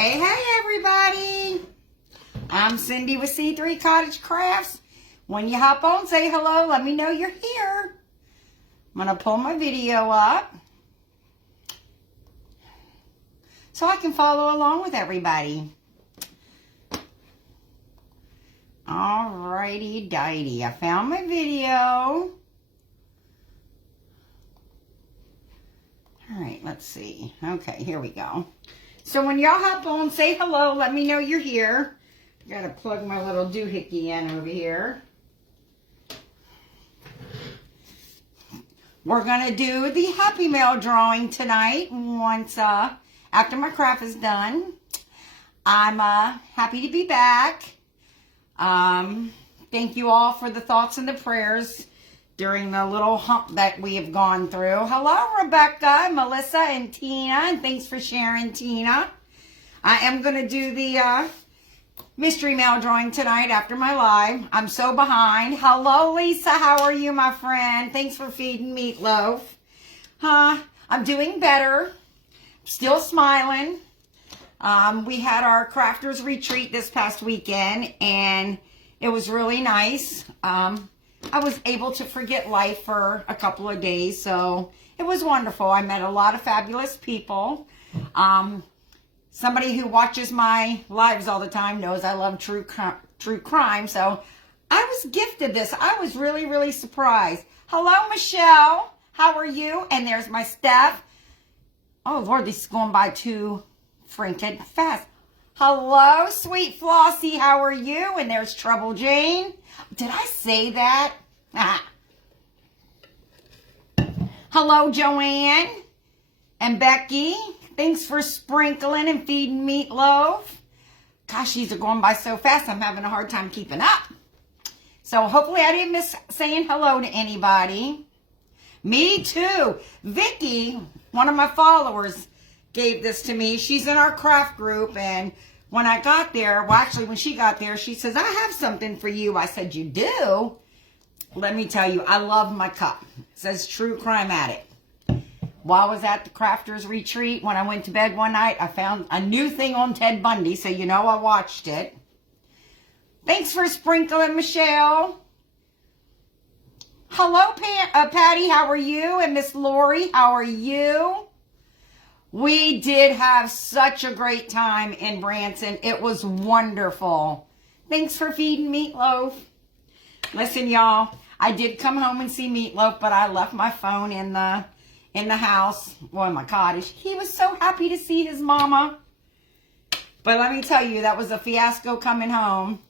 Hey, everybody. I'm Cindy with C3 Cottage Crafts. When you hop on, say hello. Let me know you're here. I'm going to pull my video up so I can follow along with everybody. Alrighty, dighty. I found my video. Alright, let's see. Okay, here we go. So when y'all hop on, say hello. Let me know you're here. I gotta plug my little doohickey in over here. We're gonna do the Happy Mail drawing tonight. Once after my craft is done, I'm happy to be back. Thank you all for the thoughts and the prayers during the little hump that we have gone through. Hello, Rebecca, Melissa, and Tina, and thanks for sharing, Tina. I am going to do the mystery mail drawing tonight after my live. I'm so behind. Hello, Lisa. How are you, my friend? Thanks for feeding Meatloaf. I'm doing better. Still smiling. We had our crafters retreat this past weekend, and it was really nice. I was able to forget life for a couple of days, so it was wonderful. I met a lot of fabulous people. Somebody who watches my lives all the time knows I love true crime, so I was gifted this. I was really, really surprised. Hello, Michelle. How are you? And there's my Steph. Oh, Lord, this is going by too freaking fast. Hello, Sweet Flossie. How are you? And there's Trouble Jane. Did I say that? Hello, Joanne and Becky. Thanks for sprinkling and feeding Meatloaf. Gosh, these are going by so fast. I'm having a hard time keeping up. So hopefully I didn't miss saying hello to anybody. Me too. Vicky, one of my followers, gave this to me. She's in our craft group, and when I got there, well, actually, when she got there, she says, I have something for you. I said, you do? Let me tell you, I love my cup. It says True Crime Addict. While I was at the crafters retreat, when I went to bed one night, I found a new thing on Ted Bundy, so you know I watched it. Thanks for sprinkling, Michelle. Hello, Patty. How are you? And Miss Lori, how are you? We did have such a great time in Branson. It was wonderful. Thanks for feeding Meatloaf. Listen, y'all, I did come home and see Meatloaf, but I left my phone in the house, well, in my cottage. He was so happy to see his mama. But let me tell you, that was a fiasco coming home.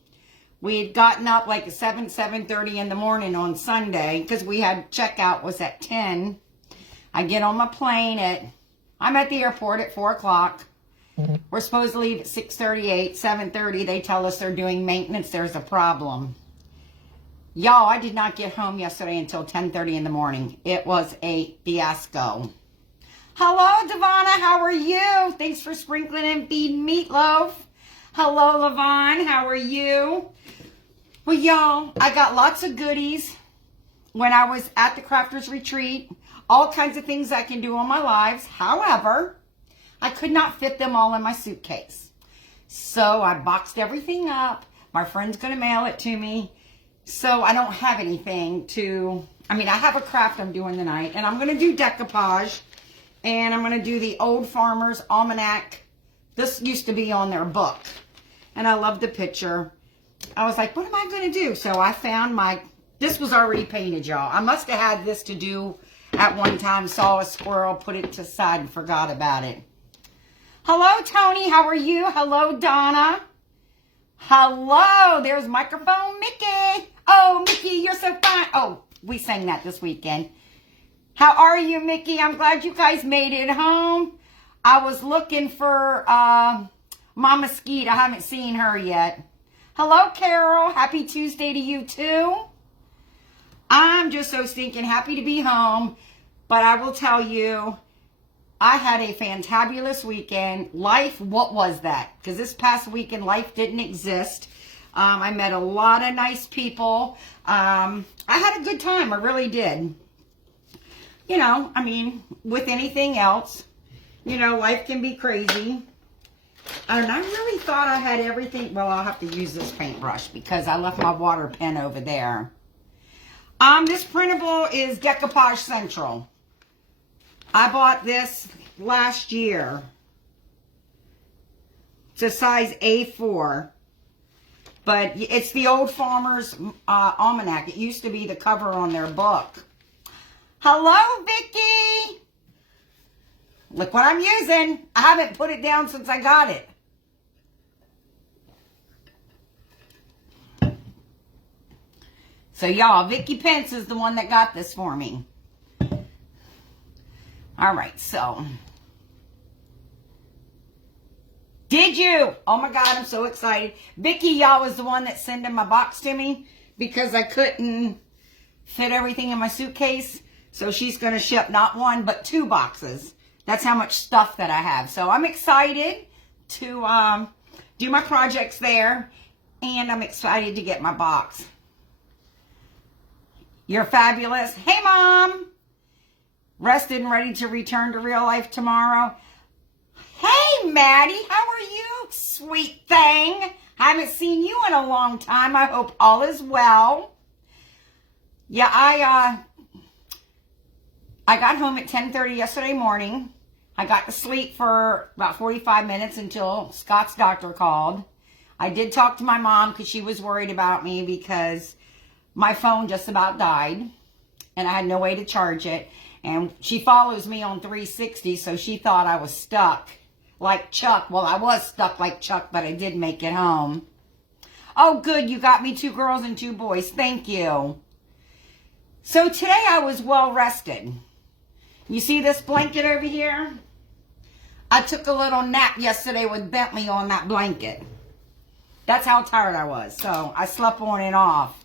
We had gotten up like at 7:30 in the morning on Sunday because we had checkout was at 10. I get on my plane I'm at the airport at 4 o'clock. We're supposed to leave at 6:38, 7:30. They tell us they're doing maintenance. There's a problem. Y'all, I did not get home yesterday until 10:30 in the morning. It was a fiasco. Hello, Devonna. How are you? Thanks for sprinkling and feeding Meatloaf. Hello, Levon. How are you? Well, y'all, I got lots of goodies when I was at the crafters retreat. All kinds of things I can do on my lives. However, I could not fit them all in my suitcase. So I boxed everything up. My friend's going to mail it to me. So I don't have anything I have a craft I'm doing tonight. And I'm going to do decoupage. And I'm going to do the old Famers Almanac. This used to be on their book. And I love the picture. I was like, what am I going to do? So I found this was already painted, y'all. I must have had this to do at one time, saw a squirrel, put it to the side, and forgot about it. Hello, Tony. How are you? Hello, Donna. Hello. There's microphone Mickey. Oh, Mickey, you're so fine. Oh, we sang that this weekend. How are you, Mickey? I'm glad you guys made it home. I was looking for Mama Skeet. I haven't seen her yet. Hello, Carol. Happy Tuesday to you, too. I'm just so stinking happy to be home. But I will tell you, I had a fantabulous weekend. Life, what was that? Because this past weekend, life didn't exist. I met a lot of nice people. I had a good time. I really did. You know, I mean, with anything else, you know, life can be crazy. And I really thought I had everything. Well, I'll have to use this paintbrush because I left my water pen over there. This printable is Decoupage Central. I bought this last year. It's a size A4. But it's the old Famers Almanac. It used to be the cover on their book. Hello, Vicky. Look what I'm using. I haven't put it down since I got it. So y'all, Vicky Pence is the one that got this for me. All right, so. Did you? Oh my God, I'm so excited. Vicky, y'all, was the one that sent in my box to me because I couldn't fit everything in my suitcase. So she's going to ship not one, but 2 boxes. That's how much stuff that I have. So I'm excited to do my projects there. And I'm excited to get my box. You're fabulous. Hey, Mom. Rested and ready to return to real life tomorrow. Hey, Maddie. How are you, sweet thing? I haven't seen you in a long time. I hope all is well. Yeah, I got home at 10:30 yesterday morning. I got to sleep for about 45 minutes until Scott's doctor called. I did talk to my mom because she was worried about me because my phone just about died and I had no way to charge it. And she follows me on 360, so she thought I was stuck like Chuck. Well, I was stuck like Chuck, but I did make it home. Oh, good. You got me 2 girls and 2 boys. Thank you. So today I was well rested. You see this blanket over here? I took a little nap yesterday with Bentley on that blanket. That's how tired I was. So I slept on and off.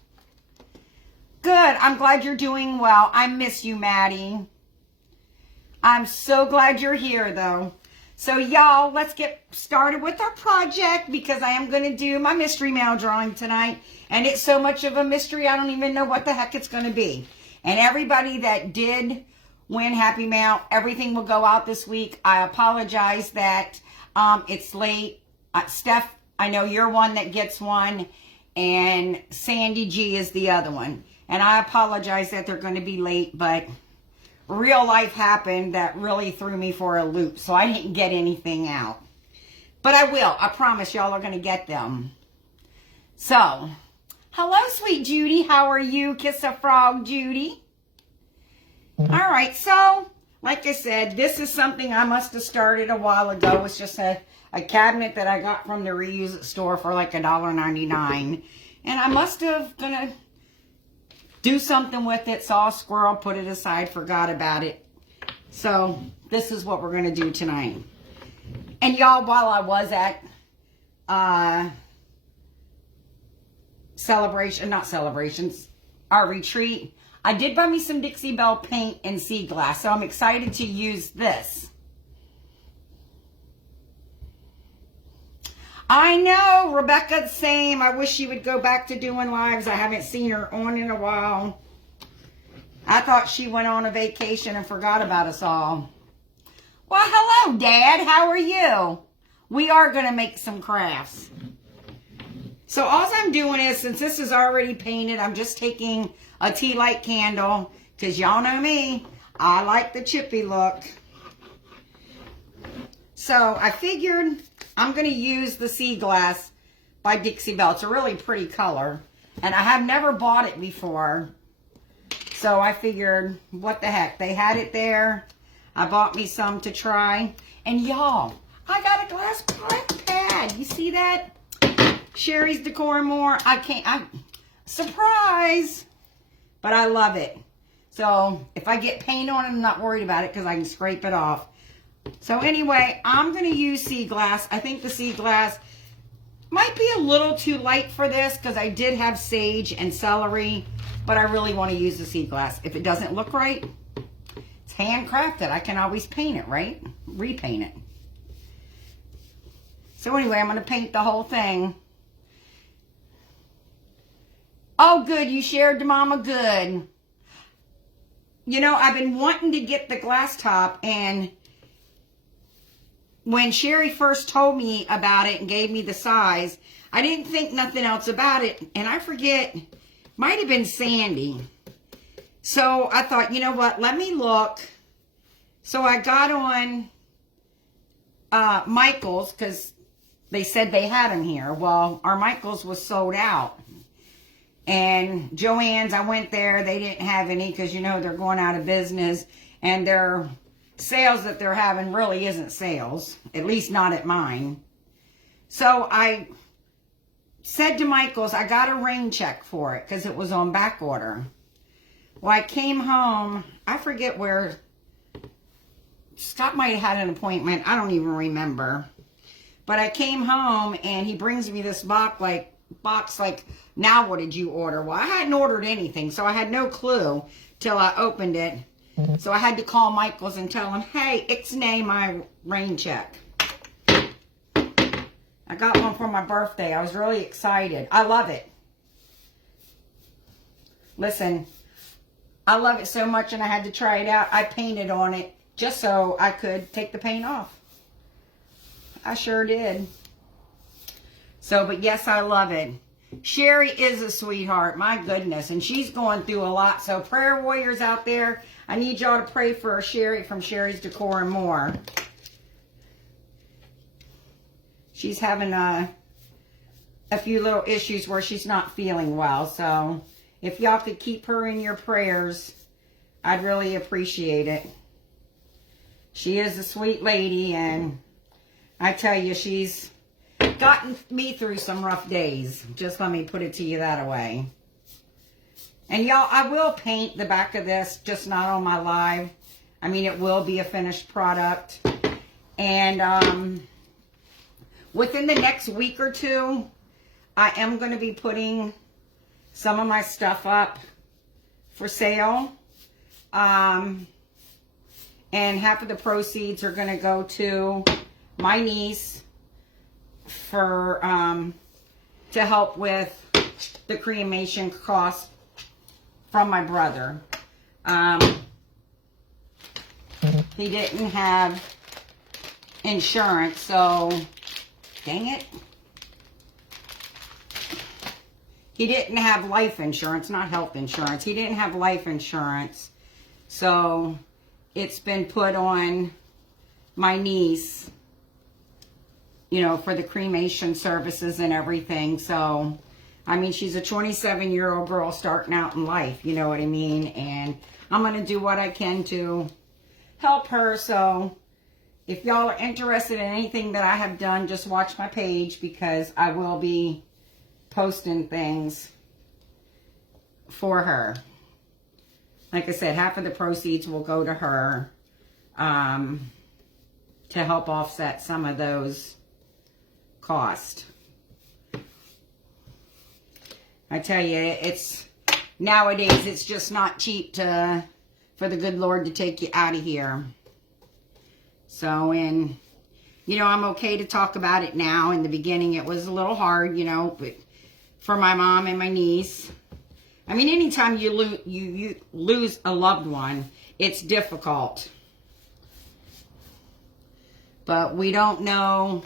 Good. I'm glad you're doing well. I miss you, Maddie. I'm so glad you're here, though. So, y'all, let's get started with our project because I am going to do my mystery mail drawing tonight. And it's so much of a mystery, I don't even know what the heck it's going to be. And everybody that did win Happy Mail, everything will go out this week. I apologize that it's late. Steph, I know you're one that gets one. And Sandy G is the other one. And I apologize that they're going to be late, but real life happened that really threw me for a loop. So I didn't get anything out. But I will. I promise y'all are going to get them. So, hello, sweet Judy. How are you? Kiss a frog, Judy. All right. So, like I said, this is something I must have started a while ago. It's just a cabinet that I got from the reuse it store for like $1.99. And I must have gonna do something with it, saw a squirrel, put it aside, forgot about it. So this is what we're going to do tonight. And y'all, while I was at our retreat, I did buy me some Dixie Belle paint and sea glass. So I'm excited to use this. I know, Rebecca, same. I wish she would go back to doing lives. I haven't seen her on in a while. I thought she went on a vacation and forgot about us all. Well, hello, Dad. How are you? We are going to make some crafts. So all I'm doing is, since this is already painted, I'm just taking a tea light candle, because y'all know me. I like the chippy look. So I figured I'm going to use the Sea Glass by Dixie Belle. It's a really pretty color. And I have never bought it before. So I figured, what the heck. They had it there. I bought me some to try. And y'all, I got a glass pad. You see that? Sherry's Decor and More. Surprise. But I love it. So if I get paint on it, I'm not worried about it because I can scrape it off. So anyway, I'm going to use sea glass. I think the sea glass might be a little too light for this because I did have sage and celery, but I really want to use the sea glass. If it doesn't look right, it's handcrafted. I can always paint it, right? Repaint it. So anyway, I'm going to paint the whole thing. Oh, good. You shared to Mama. Good. You know, I've been wanting to get the glass top, and when Sherry first told me about it and gave me the size, I didn't think nothing else about it. And I forget, might have been Sandy. So I thought, you know what, let me look. So I got on Michael's because they said they had them here. Well, our Michael's was sold out. And Joann's, I went there. They didn't have any because, you know, they're going out of business. And their sales that they're having really isn't sales. At least not at mine. So I said to Michael's, I got a rain check for it because it was on back order. Well, I came home. I forget where. Scott might have had an appointment. I don't even remember. But I came home and he brings me this box like, now what did you order? Well, I hadn't ordered anything, so I had no clue till I opened it. So I had to call Michael's and tell him, hey, ixnay my rain check. I got one for my birthday. I was really excited. I love it. Listen, I love it so much and I had to try it out. I painted on it just so I could take the paint off. I sure did. So, but yes, I love it. Sherry is a sweetheart, my goodness, and she's going through a lot. So prayer warriors out there, I need y'all to pray for Sherry from Sherry's Decor and More. She's having a few little issues where she's not feeling well. So if y'all could keep her in your prayers, I'd really appreciate it. She is a sweet lady, and I tell you, she's gotten me through some rough days. Just let me put it to you that way. And y'all, I will paint the back of this, just not on my live. I mean, it will be a finished product. And within the next week or two, I am going to be putting some of my stuff up for sale. And half of the proceeds are going to go to my niece for to help with the cremation costs from my brother. He didn't have insurance, so dang it. He didn't have life insurance, not health insurance. He didn't have life insurance, so it's been put on my niece, you know, for the cremation services and everything. So, I mean, she's a 27-year-old girl starting out in life, you know what I mean? And I'm going to do what I can to help her. So, if y'all are interested in anything that I have done, just watch my page because I will be posting things for her. Like I said, half of the proceeds will go to her to help offset some of those costs. I tell you, it's nowadays it's just not cheap for the good Lord to take you out of here. So, and you know, I'm okay to talk about it now. In the beginning, it was a little hard, you know, but for my mom and my niece. I mean, anytime you lose a loved one, it's difficult. But we don't know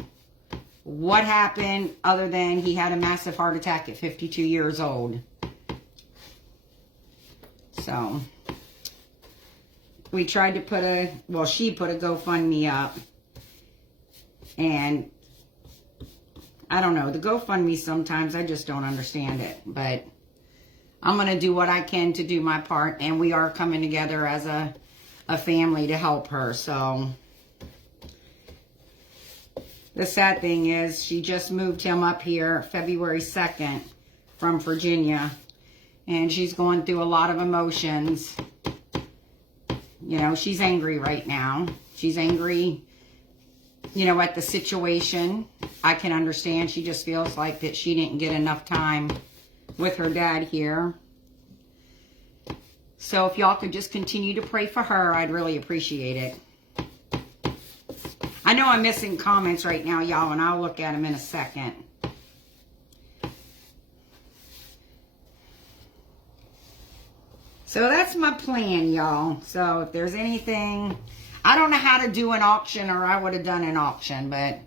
what happened other than he had a massive heart attack at 52 years old. So, we tried to put she put a GoFundMe up. And I don't know, the GoFundMe sometimes, I just don't understand it. But I'm going to do what I can to do my part. And we are coming together as a family to help her. So, the sad thing is, she just moved him up here February 2nd from Virginia. And she's going through a lot of emotions. You know, she's angry right now. She's angry, you know, at the situation. I can understand. She just feels like that she didn't get enough time with her dad here. So if y'all could just continue to pray for her, I'd really appreciate it. I know I'm missing comments right now, y'all, and I'll look at them in a second. So that's my plan, y'all. So if there's anything, I don't know how to do an auction, or I would have done an auction, but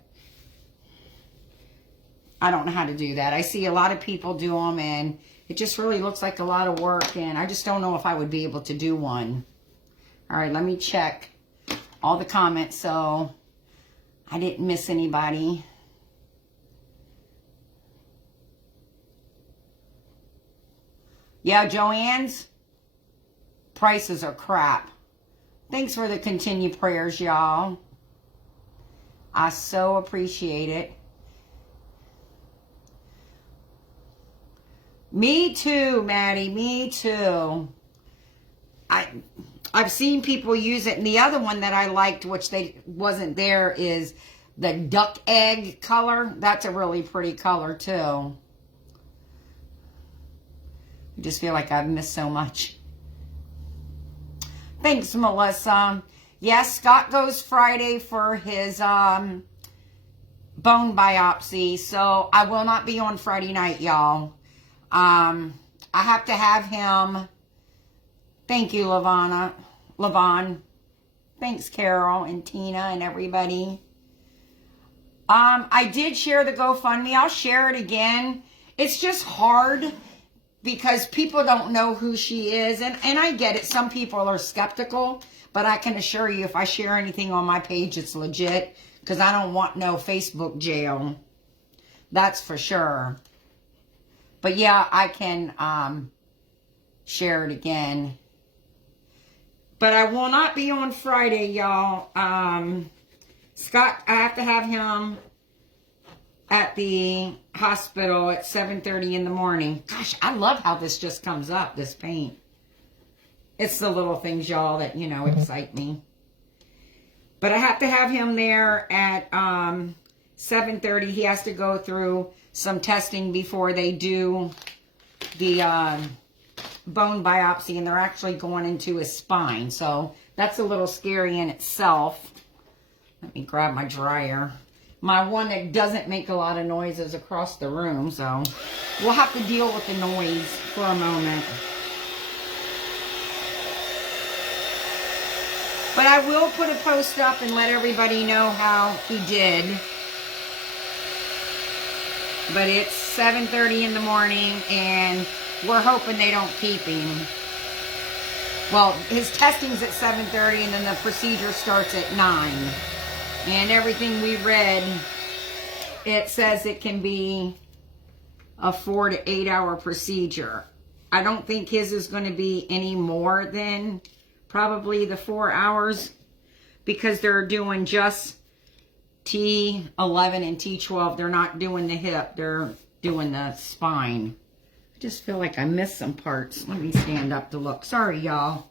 I don't know how to do that. I see a lot of people do them, and it just really looks like a lot of work, and I just don't know if I would be able to do one. All right, let me check all the comments so I didn't miss anybody. Yeah, Joanne's prices are crap. Thanks for the continued prayers, y'all. I so appreciate it. Me too, Maddie. Me too. I've seen people use it, and the other one that I liked, which they wasn't there, is the duck egg color. That's a really pretty color too. I just feel like I've missed so much. Thanks, Melissa. Yes, Scott goes Friday for his bone biopsy, so I will not be on Friday night, y'all. I have to have him. Thank you, Lavon. Thanks, Carol and Tina and everybody. I did share the GoFundMe. I'll share it again. It's just hard because people don't know who she is. And I get it. Some people are skeptical. But I can assure you, if I share anything on my page, it's legit. Because I don't want no Facebook jail. That's for sure. But yeah, I can share it again. But I will not be on Friday, y'all. Scott, I have to have him at the hospital at 7:30 in the morning. Gosh, I love how this just comes up, this paint. It's the little things, y'all, that, you know, excite me. But I have to have him there at 7:30. He has to go through some testing before they do the bone biopsy, and they're actually going into his spine. So that's a little scary in itself. Let me grab my dryer. My one that doesn't make a lot of noise is across the room, so we'll have to deal with the noise for a moment. But I will put a post up and let everybody know how he did. But it's 7:30 in the morning, and we're hoping they don't keep him. Well, his testing's at 7:30, and then the procedure starts at 9. And everything we read, it says it can be a 4 to 8 hour procedure. I don't think his is going to be any more than probably the 4 hours, because they're doing just T11 and T12. They're not doing the hip. They're doing the spine. I just feel like I missed some parts. Let me stand up to look. Sorry, y'all.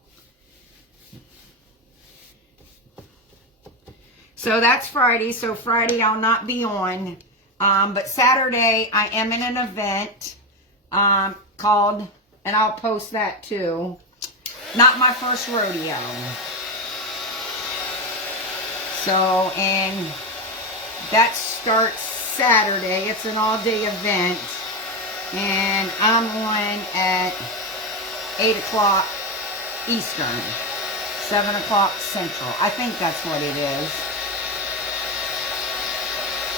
So that's Friday. So Friday I'll not be on. But Saturday I am in an event called, and I'll post that too, Not My First Rodeo. So, and that starts Saturday. It's an all-day event. And I'm on at 8 o'clock Eastern, 7 o'clock Central. I think that's what it is.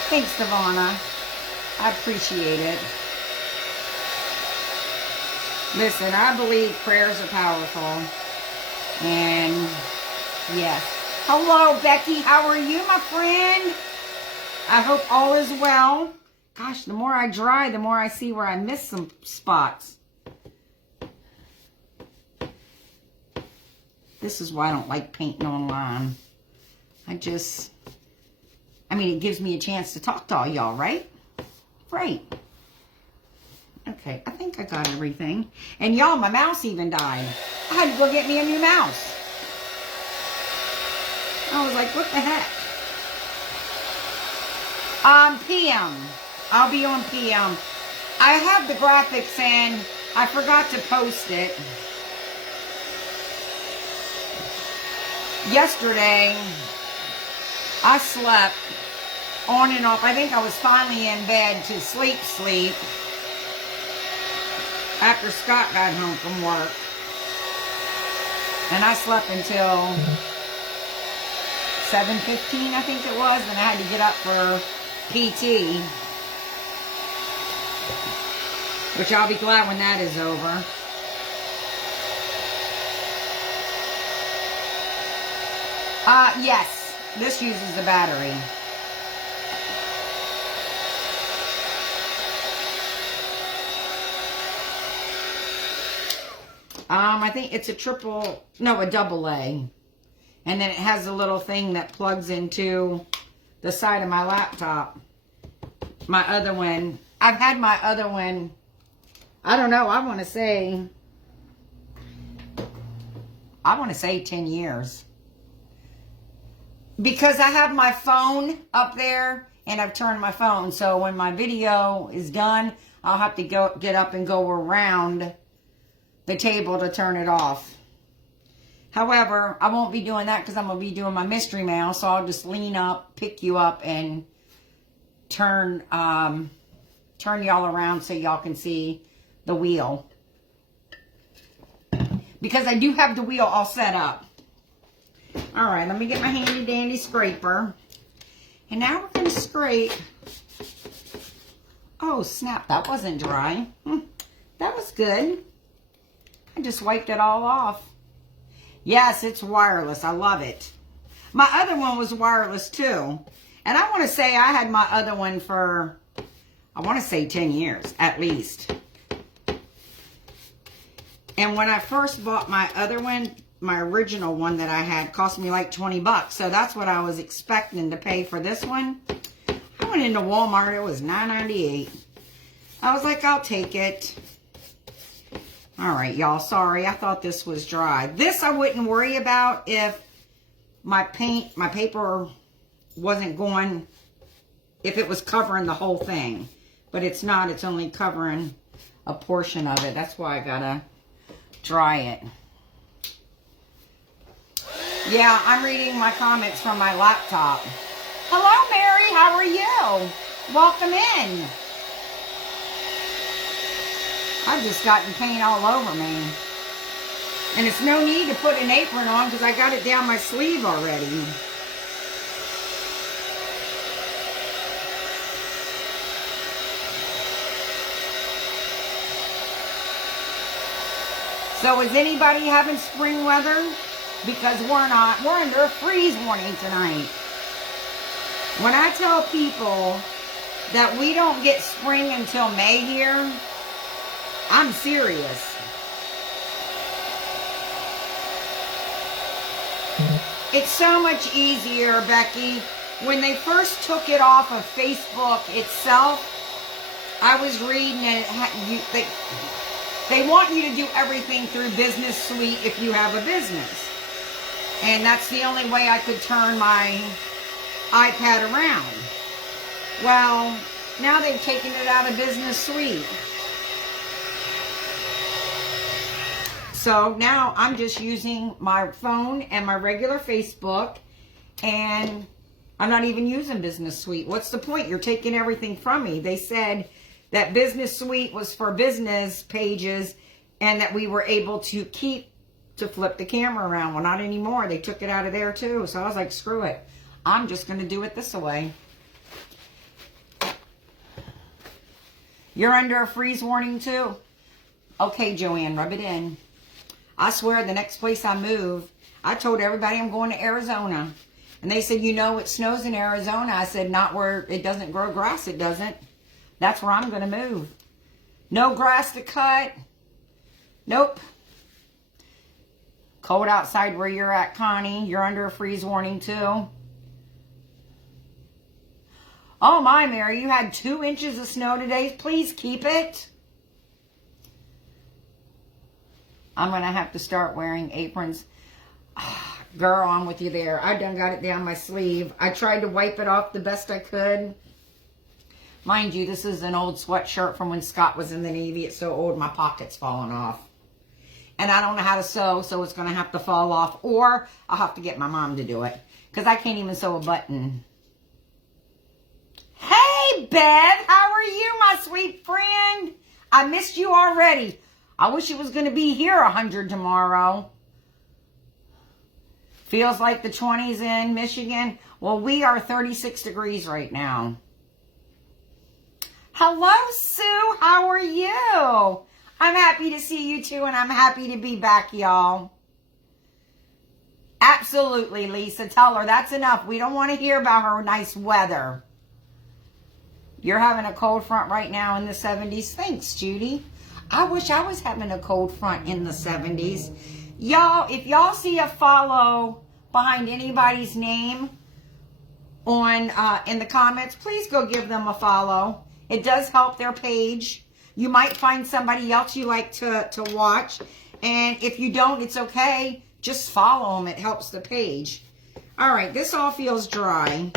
Thanks, Devonna. I appreciate it. Listen, I believe prayers are powerful. And, yes. Hello, Becky. How are you, my friend? I hope all is well. Gosh, the more I dry, the more I see where I missed some spots. This is why I don't like painting online. I mean, it gives me a chance to talk to all y'all, right? Right. Okay, I think I got everything. And y'all, my mouse even died. I had to go get me a new mouse. I was like, what the heck? PM. I'll be on PM. I have the graphics and I forgot to post it. Yesterday, I slept on and off. I think I was finally in bed to sleep after Scott got home from work. And I slept until 7:15, I think it was, and I had to get up for PT, which I'll be glad when that is over. Yes, this uses the battery. I think it's a double A. And then it has a little thing that plugs into the side of my laptop. My other one, I've had my other one, I don't know, I want to say 10 years. Because I have my phone up there and I've turned my phone. So when my video is done, I'll have to get up and go around the table to turn it off. However, I won't be doing that because I'm going to be doing my mystery mail. So I'll just lean up, pick you up, and turn y'all around so y'all can see the wheel. Because I do have the wheel all set up. Alright, let me get my handy dandy scraper. And now we're going to scrape. Oh, snap. That wasn't dry. That was good. I just wiped it all off. Yes, it's wireless. I love it. My other one was wireless too. And I want to say I had my other one for, I want to say 10 years at least. And when I first bought my other one, my original one that I had cost me like 20 bucks. So that's what I was expecting to pay for this one. I went into Walmart. It was $9.98. I was like, I'll take it. All right, y'all. Sorry, I thought this was dry. This I wouldn't worry about if my paper wasn't going, if it was covering the whole thing. But it's not. It's only covering a portion of it. That's why I gotta dry it. Yeah, I'm reading my comments from my laptop. Hello, Mary. How are you? Welcome in. I've just gotten paint all over me. And it's no need to put an apron on because I got it down my sleeve already. So is anybody having spring weather? Because we're not. We're under a freeze warning tonight. When I tell people that we don't get spring until May here, I'm serious. It's so much easier, Becky. When they first took it off of Facebook itself, I was reading it. They want you to do everything through Business Suite if you have a business. And that's the only way I could turn my iPad around. Well, now they've taken it out of Business Suite. So now I'm just using my phone and my regular Facebook, and I'm not even using Business Suite. What's the point? You're taking everything from me. They said that Business Suite was for business pages and that we were able to flip the camera around. Well, not anymore. They took it out of there too. So I was like, screw it. I'm just going to do it this way. You're under a freeze warning too? Okay, Joanne, rub it in. I swear the next place I move, I told everybody I'm going to Arizona. And they said, you know, it snows in Arizona. I said, not where it doesn't grow grass. It doesn't. That's where I'm going to move. No grass to cut. Nope. Cold outside where you're at, Connie. You're under a freeze warning too. Oh my, Mary, you had 2 inches of snow today. Please keep it. I'm going to have to start wearing aprons. Girl, I'm with you there. I done got it down my sleeve. I tried to wipe it off the best I could. Mind you, this is an old sweatshirt from when Scott was in the Navy. It's so old, my pocket's falling off. And I don't know how to sew, so it's going to have to fall off. Or I'll have to get my mom to do it. Because I can't even sew a button. Hey, Bev. How are you, my sweet friend? I missed you already. I wish it was going to be here 100 tomorrow. Feels like the 20s in Michigan. Well, we are 36 degrees right now. Hello, Sue. How are you? I'm happy to see you too, and I'm happy to be back, y'all. Absolutely, Lisa. Tell her that's enough. We don't want to hear about her nice weather. You're having a cold front right now in the 70s. Thanks, Judy. I wish I was having a cold front in the 70s. Y'all, if y'all see a follow behind anybody's name on in the comments, please go give them a follow. It does help their page. You might find somebody else you like to watch. And if you don't, it's okay. Just follow them. It helps the page. All right, this all feels dry.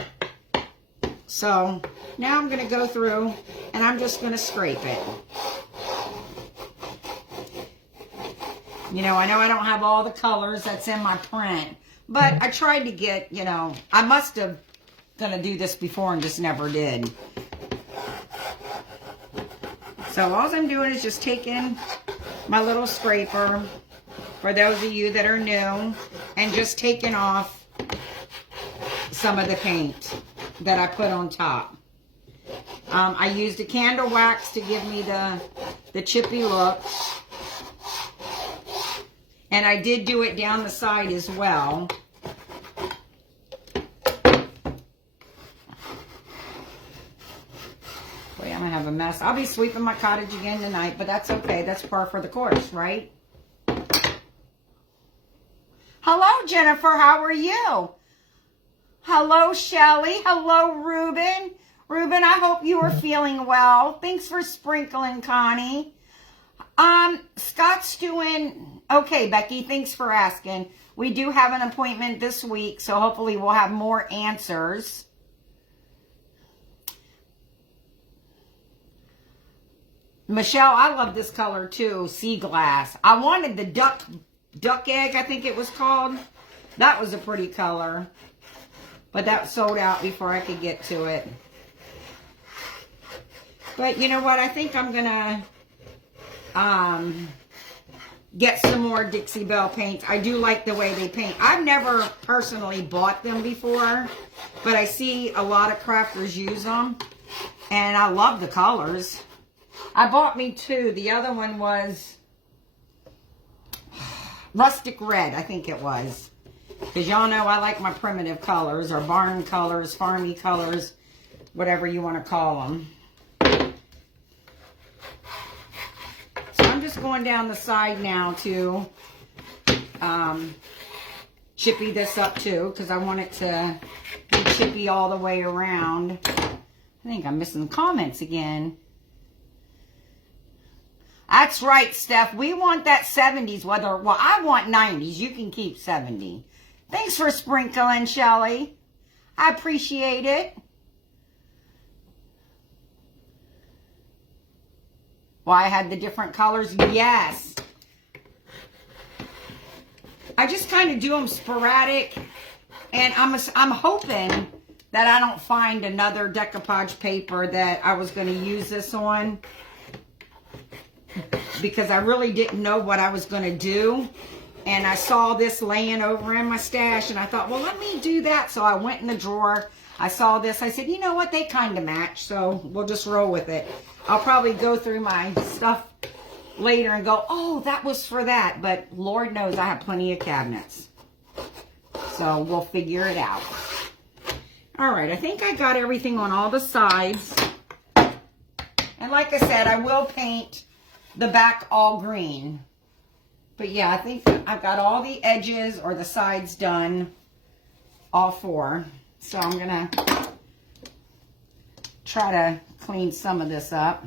So now I'm going to go through and I'm just going to scrape it. You know I don't have all the colors that's in my print, but I tried to get, I must have gonna do this before and just never did. So all I'm doing is just taking my little scraper, for those of you that are new, and just taking off some of the paint that I put on top. I used a candle wax to give me the chippy look. And I did do it down the side as well. Boy, I'm gonna have a mess. I'll be sweeping my cottage again tonight, but that's okay. That's par for the course, right? Hello, Jennifer. How are you? Hello, Shelly. Hello, Ruben. Ruben, I hope you are feeling well. Thanks for sprinkling, Connie. Scott's doing okay, Becky. Thanks for asking. We do have an appointment this week, so hopefully we'll have more answers. Michelle, I love this color too, sea glass. I wanted the duck egg, I think it was called. That was a pretty color, but that sold out before I could get to it. But you know what? I think I'm gonna get some more Dixie Belle paints. I do like the way they paint. I've never personally bought them before, but I see a lot of crafters use them, and I love the colors. I bought me two. The other one was rustic red, I think it was, because y'all know I like my primitive colors, or barn colors, farmy colors, whatever you want to call them. Going down the side now to chippy this up too, because I want it to be chippy all the way around. I think I'm missing comments again. That's right, Steph. We want that 70s weather. Well, I want 90s. You can keep 70. Thanks for sprinkling, Shelly. I appreciate it. Why I had the different colors? Yes. I just kind of do them sporadic, and I'm hoping that I don't find another decoupage paper that I was going to use this on, because I really didn't know what I was going to do, and I saw this laying over in my stash, and I thought, well, let me do that. So I went in the drawer. I saw this. I said, you know what? They kind of match, so we'll just roll with it. I'll probably go through my stuff later and go, oh, that was for that. But Lord knows I have plenty of cabinets. So we'll figure it out. All right, I think I got everything on all the sides. And like I said, I will paint the back all green. But yeah, I think I've got all the edges or the sides done, all four. So I'm going to try to clean some of this up,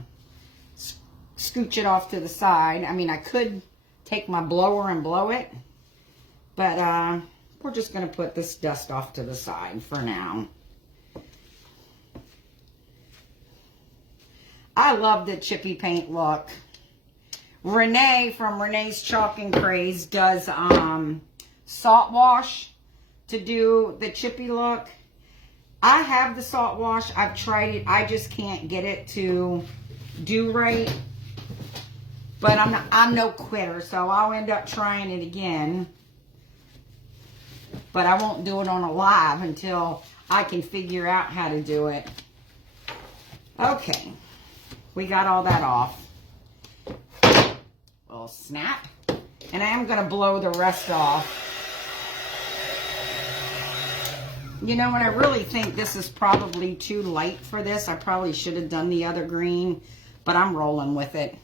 scooch it off to the side. I mean, I could take my blower and blow it, but we're just going to put this dust off to the side for now. I love the chippy paint look. Renee from Renee's Chalk and Craze does salt wash to do the chippy look. I have the salt wash. I've tried it. I just can't get it to do right. But I'm no quitter, so I'll end up trying it again. but I won't do it on a live until I can figure out how to do it. Okay, we got all that off. Little snap. And I am going to blow the rest off. You know, and I really think this is probably too light for this. I probably should have done the other green, but I'm rolling with it.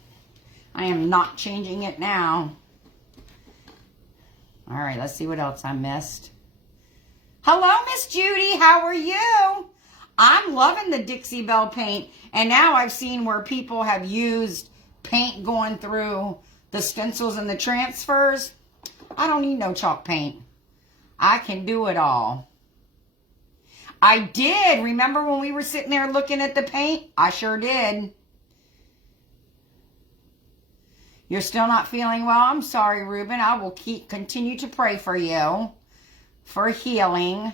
I am not changing it now. All right, let's see what else I missed. Hello, Miss Judy. How are you? I'm loving the Dixie Belle paint. And now I've seen where people have used paint going through the stencils and the transfers. I don't need no chalk paint. I can do it all. I did. Remember when we were sitting there looking at the paint? I sure did. You're still not feeling well? I'm sorry, Ruben. I will continue to pray for you for healing.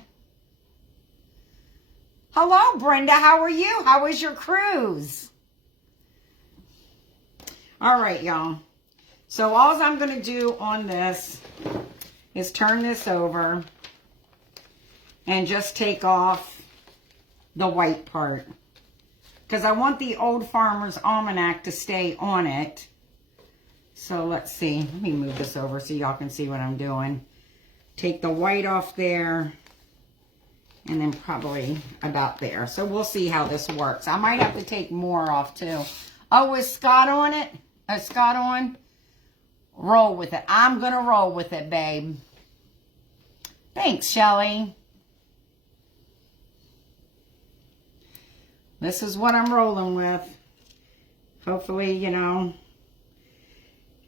Hello, Brenda. How are you? How was your cruise? All right, y'all. So all I'm going to do on this is turn this over and just take off the white part, because I want the old Famers Almanac to stay on it. So let's see. Let me move this over so y'all can see what I'm doing. Take the white off there, and then probably about there. So we'll see how this works. I might have to take more off too. Oh, is Scott on it? Is Scott on? Roll with it. I'm going to roll with it, babe. Thanks, Shelly. This is what I'm rolling with. Hopefully, you know.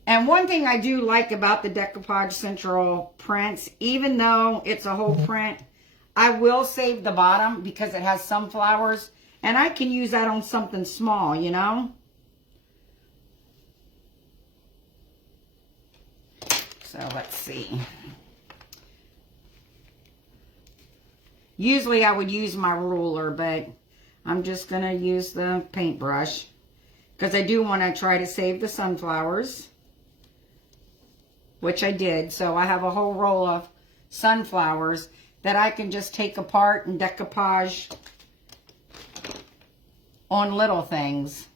And one thing I do like about the Decoupage Central prints, even though it's a whole print, I will save the bottom because it has sunflowers. And I can use that on something small, you know. So let's see. Usually I would use my ruler, but I'm just going to use the paintbrush because I do want to try to save the sunflowers, which I did. So I have a whole roll of sunflowers that I can just take apart and decoupage on little things.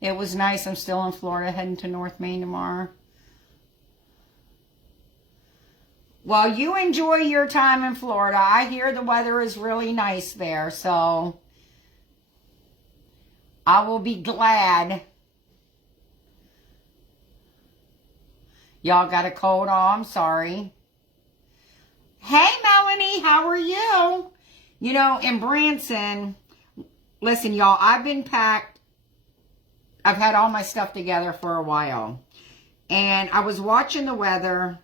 It was nice. I'm still in Florida, heading to North Maine tomorrow. Well, you enjoy your time in Florida. I hear the weather is really nice there, so I will be glad. Y'all got a cold? Oh, I'm sorry. Hey, Melanie, how are you? You know, in Branson, listen, y'all, I've been packed. I've had all my stuff together for a while. And I was watching the weather.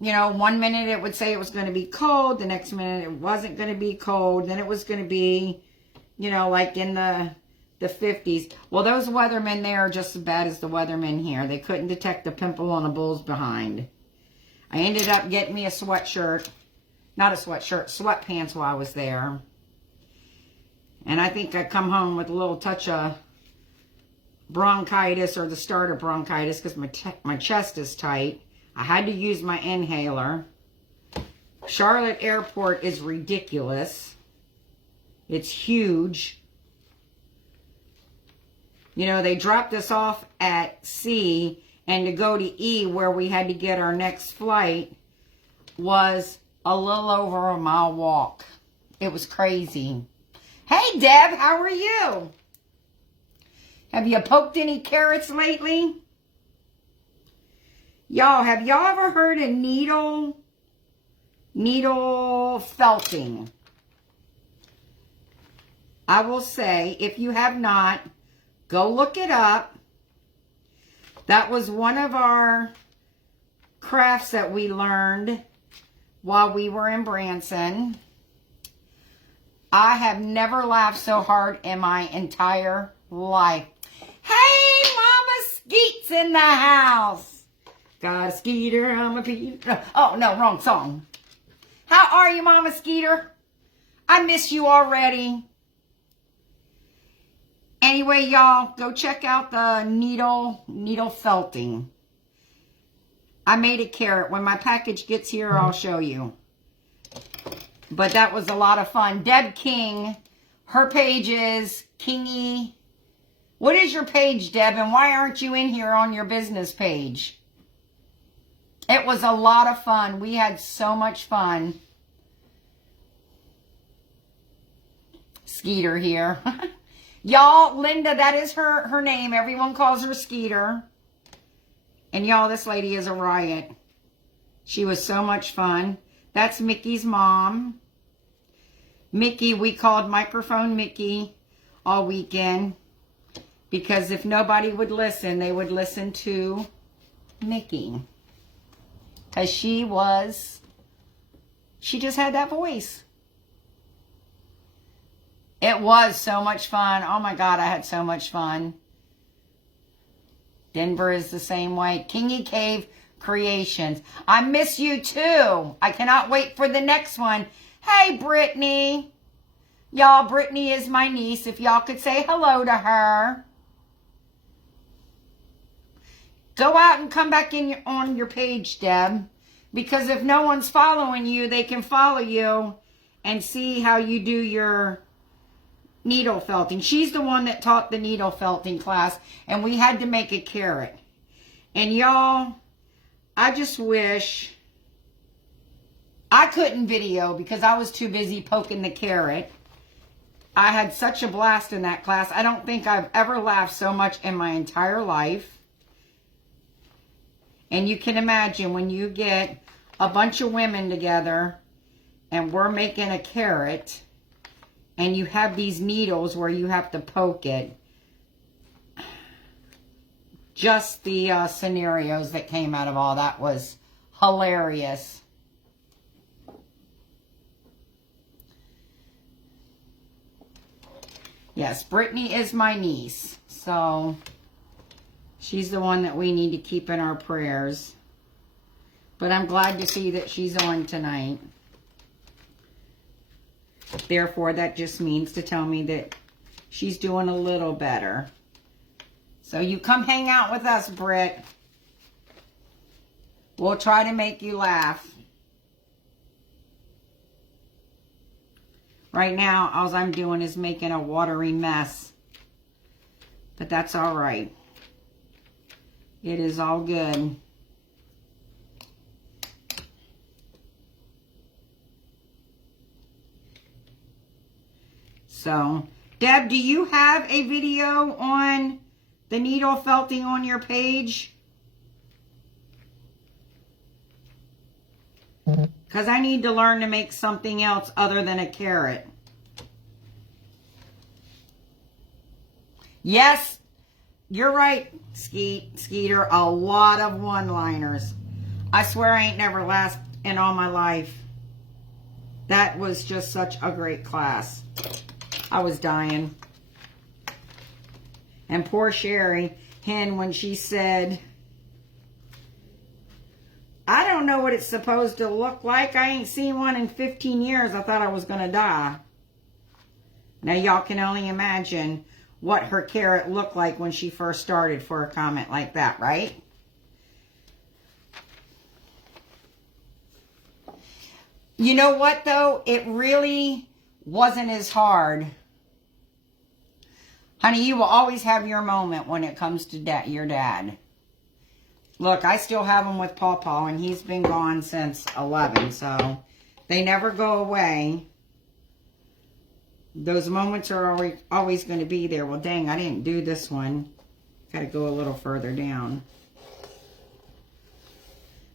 You know, one minute it would say it was going to be cold. The next minute it wasn't going to be cold. Then it was going to be, you know, like in the 50s. Well, those weathermen there are just as bad as the weathermen here. They couldn't detect the pimple on the bull's behind. I ended up getting me a sweatshirt. Not a sweatshirt, sweatpants while I was there. And I think I come home with a little touch of bronchitis, or the start of bronchitis, because my chest is tight. I had to use my inhaler. Charlotte Airport is ridiculous. It's huge. You know, they dropped us off at C, and to go to E, where we had to get our next flight, was a little over a mile walk. It was crazy. Hey, Deb, how are you? Have you poked any carrots lately? Y'all, have y'all ever heard of needle felting? I will say, if you have not, go look it up. That was one of our crafts that we learned while we were in Branson. I have never laughed so hard in my entire life. Hey, Mama Skeet's in the house. Got a Skeeter, I'm a Peter. Oh, no, wrong song. How are you, Mama Skeeter? I miss you already. Anyway, y'all, go check out the needle felting. I made a carrot. When my package gets here, I'll show you. But that was a lot of fun. Deb King, her page is Kingy. What is your page, Deb, and why aren't you in here on your business page? It was a lot of fun. We had so much fun. Skeeter here. Y'all, Linda, that is her name. Everyone calls her Skeeter. And y'all, this lady is a riot. She was so much fun. That's Mickey's mom. Mickey, we called Microphone Mickey all weekend. Because if nobody would listen, they would listen to Mickey. Because she just had that voice. It was so much fun. Oh my God, I had so much fun. Denver is the same way. Kingy Cave Creations. I miss you too. I cannot wait for the next one. Hey, Brittany. Y'all, Brittany is my niece. If y'all could say hello to her. Go out and come back in on your page, Deb. Because if no one's following you, they can follow you and see how you do your needle felting. She's the one that taught the needle felting class, and we had to make a carrot. And y'all, I just wish I couldn't video because I was too busy poking the carrot. I had such a blast in that class. I don't think I've ever laughed so much in my entire life. And you can imagine when you get a bunch of women together and we're making a carrot, and you have these needles where you have to poke it. Just the scenarios that came out of all that was hilarious. Yes, Brittany is my niece. So, she's the one that we need to keep in our prayers. But I'm glad to see that she's on tonight. Therefore, that just means to tell me that she's doing a little better. So you come hang out with us, Britt. We'll try to make you laugh. Right now, all I'm doing is making a watery mess. But that's all right. It is all good. So, Deb, do you have a video on the needle felting on your page? Because I need to learn to make something else other than a carrot. Yes, you're right, Skeeter. A lot of one-liners. I swear I ain't never laughed in all my life. That was just such a great class. I was dying. And poor Sherry Hen, when she said, I don't know what it's supposed to look like. I ain't seen one in 15 years. I thought I was going to die. Now y'all can only imagine what her carrot looked like when she first started for a comment like that, right? You know what, though? It really wasn't as hard. Honey, you will always have your moment when it comes to your dad. Look, I still have him with Paw Paw, and he's been gone since 11, so they never go away. Those moments are always going to be there. Well, dang, I didn't do this one. Got to go a little further down.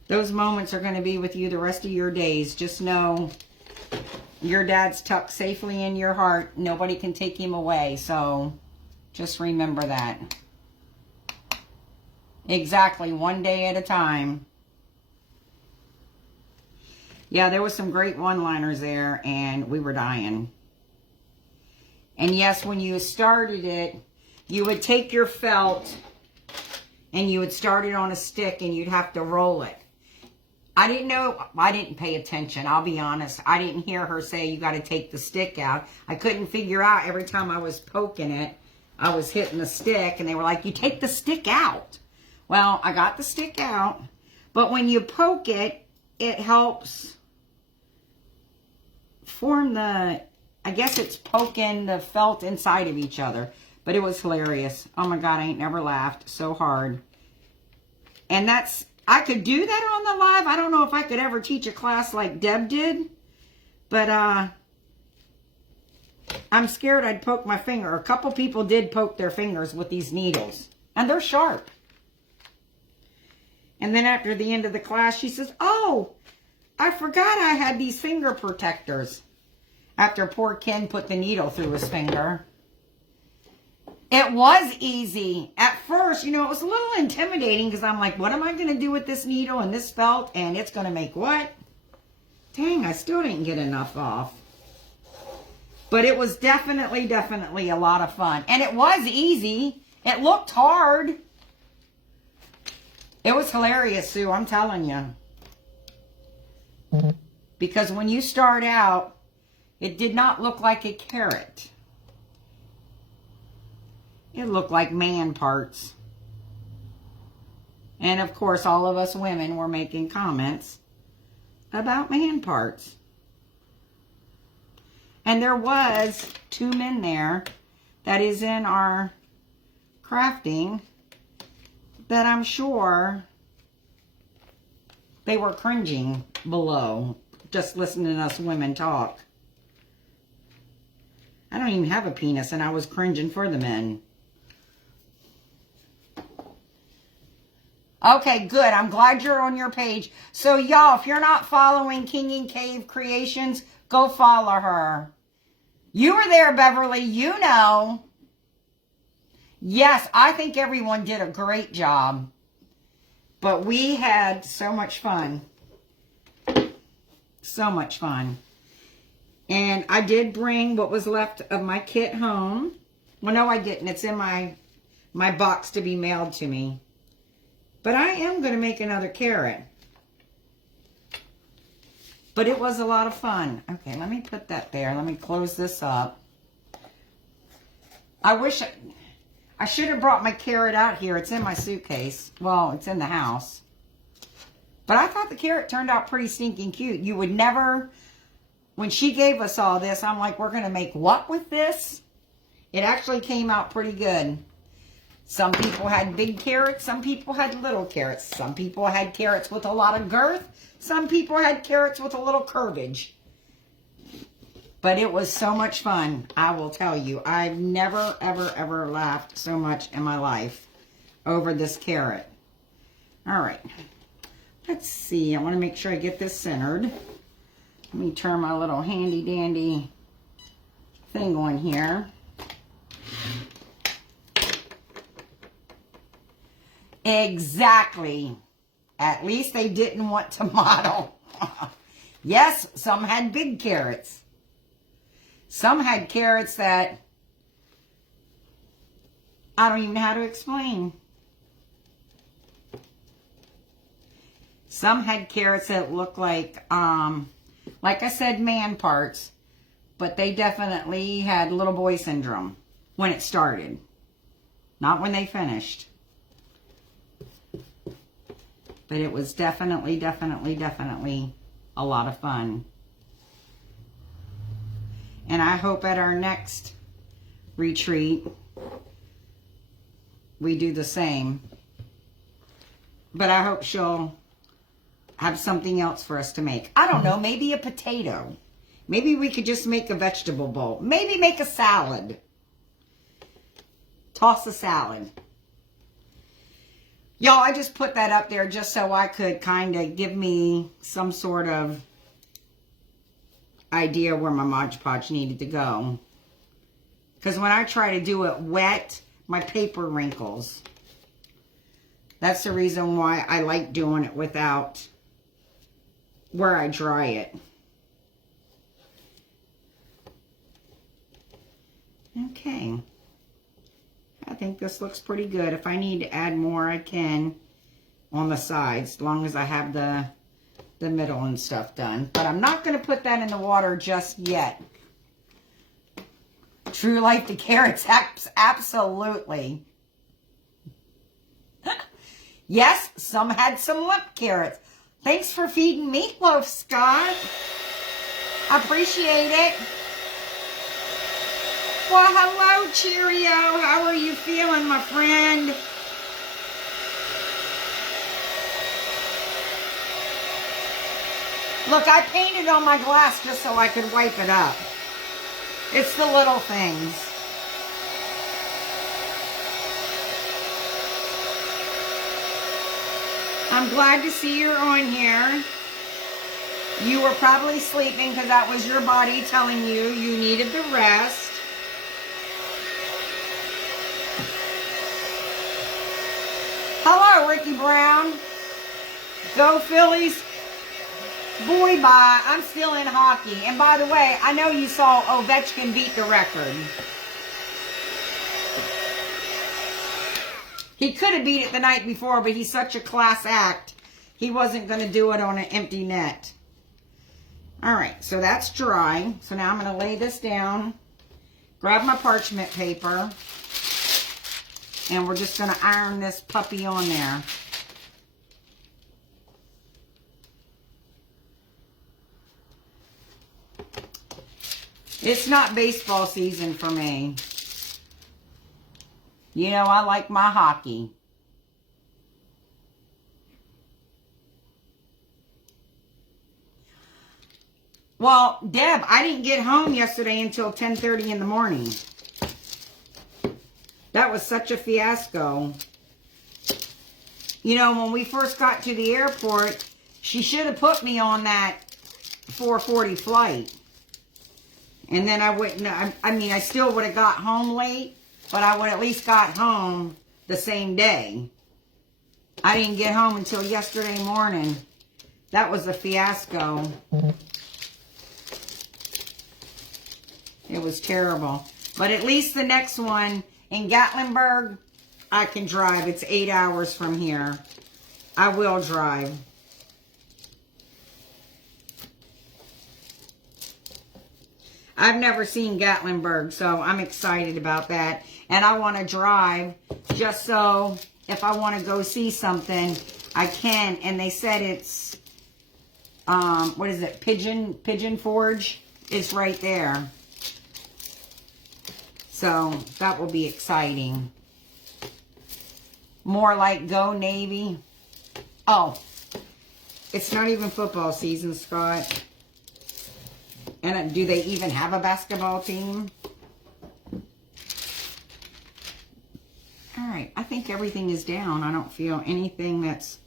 Those moments are going to be with you the rest of your days. Just know your dad's tucked safely in your heart. Nobody can take him away, so just remember that. Exactly, one day at a time. Yeah, there was some great one-liners there, and we were dying. And yes, when you started it, you would take your felt, and you would start it on a stick, and you'd have to roll it. I didn't know, I didn't pay attention, I'll be honest. I didn't hear her say you got to take the stick out. I couldn't figure out every time I was poking it, I was hitting the stick, and they were like, you take the stick out. Well, I got the stick out. But when you poke it, it helps form the, I guess it's poking the felt inside of each other. But it was hilarious. Oh my God, I ain't never laughed so hard. And that's, I could do that on the live. I don't know if I could ever teach a class like Deb did. But I'm scared I'd poke my finger. A couple people did poke their fingers with these needles. And they're sharp. And then after the end of the class, she says, oh, I forgot I had these finger protectors. After poor Ken put the needle through his finger. It was easy. At first, you know, it was a little intimidating because I'm like, what am I going to do with this needle and this felt? And it's going to make what? Dang, I still didn't get enough off. But it was definitely a lot of fun. And it was easy. It looked hard. It was hilarious, Sue, I'm telling you. Because when you start out, it did not look like a carrot. It looked like man parts. And of course, all of us women were making comments about man parts. And there was 2 men there that is in our crafting that I'm sure they were cringing below just listening to us women talk. I don't even have a penis and I was cringing for the men. Okay, good. I'm glad you're on your page. So y'all, if you're not following King and Cave Creations, go follow her. You were there, Beverly. You know. Yes, I think everyone did a great job. But we had so much fun. So much fun. And I did bring what was left of my kit home. Well, no, I didn't. It's in my box to be mailed to me. But I am going to make another carrot. But it was a lot of fun. Okay, let me put that there. Let me close this up. I wish I should have brought my carrot out here. It's in my suitcase. Well, it's in the house. But I thought the carrot turned out pretty stinking cute. You would never, when she gave us all this, I'm like, we're going to make what with this? It actually came out pretty good. Some people had big carrots. Some people had little carrots. Some people had carrots with a lot of girth. Some people had carrots with a little curvage. But it was so much fun, I will tell you. I've never, ever, ever laughed so much in my life over this carrot. All right. Let's see. I want to make sure I get this centered. Let me turn my little handy dandy thing on here. Exactly. At least they didn't want to model. Yes, some had big carrots. Some had carrots that I don't even know how to explain. Some had carrots that looked like I said, man parts, but they definitely had little boy syndrome when it started, not when they finished. But it was definitely a lot of fun. And I hope at our next retreat, we do the same. But I hope she'll have something else for us to make. I don't know, maybe a potato. Maybe we could just make a vegetable bowl. Maybe make a salad. Toss a salad. Y'all, I just put that up there just so I could kind of give me some sort of idea where my Mod Podge needed to go. Because when I try to do it wet, my paper wrinkles. That's the reason why I like doing it without where I dry it. Okay. I think this looks pretty good. If I need to add more, I can on the sides, as long as I have the middle and stuff done. But I'm not going to put that in the water just yet. True like the carrots, absolutely. Yes, some had some lip carrots. Thanks for feeding Meatloaf, Scott. I appreciate it. Well, hello, Cheerio. How are you feeling, my friend? Look, I painted on my glass just so I could wipe it up. It's the little things. I'm glad to see you're on here. You were probably sleeping because that was your body telling you you needed the rest. Hello, Ricky Brown. Go Phillies. Boy, bye. I'm still in hockey. And by the way, I know you saw Ovechkin beat the record. He could have beat it the night before, but he's such a class act. He wasn't going to do it on an empty net. All right, so that's dry. So now I'm going to lay this down, grab my parchment paper, and we're just going to iron this puppy on there. It's not baseball season for me. You know, I like my hockey. Well, Deb, I didn't get home yesterday until 10:30 in the morning. That was such a fiasco. You know, when we first got to the airport, she should have put me on that 4:40 flight. And then I wouldn't, I mean, I still would have got home late, but I would at least got home the same day. I didn't get home until yesterday morning. That was a fiasco. It was terrible. But at least the next one in Gatlinburg, I can drive. It's 8 hours from here. I will drive. I've never seen Gatlinburg, so I'm excited about that. And I want to drive just so if I want to go see something, I can. And they said it's, what is it, Pigeon Forge? It's right there. So that will be exciting. More like Go Navy. Oh, it's not even football season, Scott. And do they even have a basketball team? All right, I think everything is down. I don't feel anything that's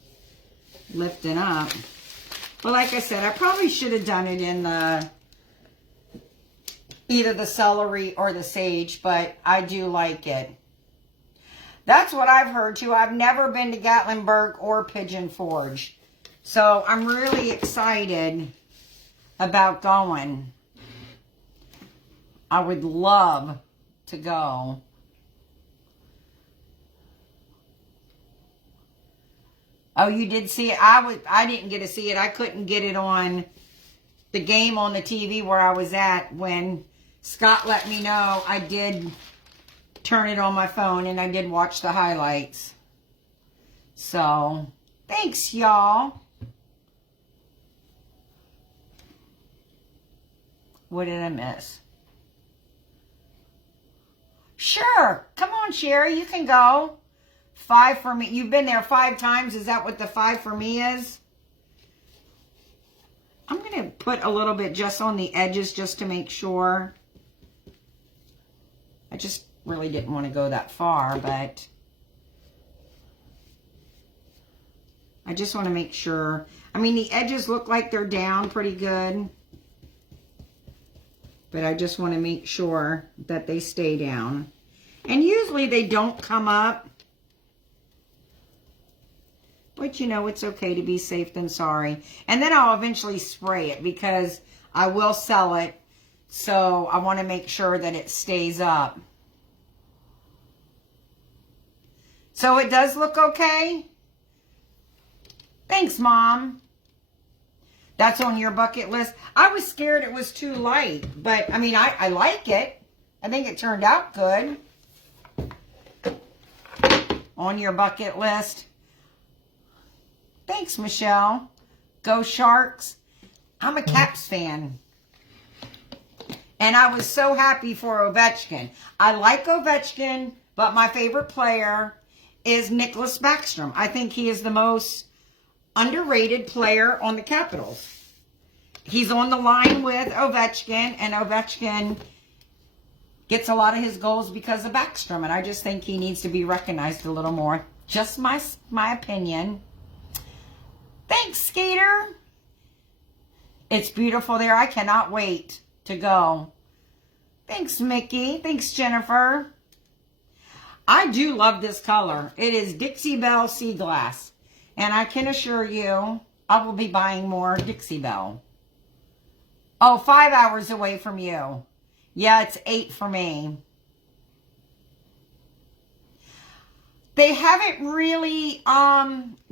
lifting up. But like I said, I probably should have done it in the either the celery or the sage, but I do like it. That's what I've heard too. I've never been to Gatlinburg or Pigeon Forge. So I'm really excited about going. I would love to go. Oh, you did see it? I didn't get to see it. I couldn't get it on the game on the TV where I was at when Scott let me know. I did turn it on my phone and I did watch the highlights. So, thanks y'all. What did I miss? Sure. Come on, Sherry. You can go. 5 for me. You've been there 5 times. Is that what the 5 for me is? I'm going to put a little bit just on the edges just to make sure. I just really didn't want to go that far, but I just want to make sure. I mean, the edges look like they're down pretty good. But I just want to make sure that they stay down. And usually they don't come up. But you know, it's okay to be safe than sorry. And then I'll eventually spray it because I will sell it. So I want to make sure that it stays up. So it does look okay? Thanks, Mom. That's on your bucket list. I was scared it was too light, but I mean, I like it. I think it turned out good. On your bucket list. Thanks, Michelle. Go Sharks. I'm a Caps fan. And I was so happy for Ovechkin. I like Ovechkin, but my favorite player is Nicholas Backstrom. I think he is the most underrated player on the Capitals. He's on the line with Ovechkin, and Ovechkin gets a lot of his goals because of Backstrom, and I just think he needs to be recognized a little more. Just my opinion. Thanks, Skater. It's beautiful there. I cannot wait to go. Thanks, Mickey. Thanks, Jennifer. I do love this color. It is Dixie Belle Sea Glass, and I can assure you I will be buying more Dixie Belle. Oh, 5 hours away from you. Yeah, it's 8 for me. They haven't really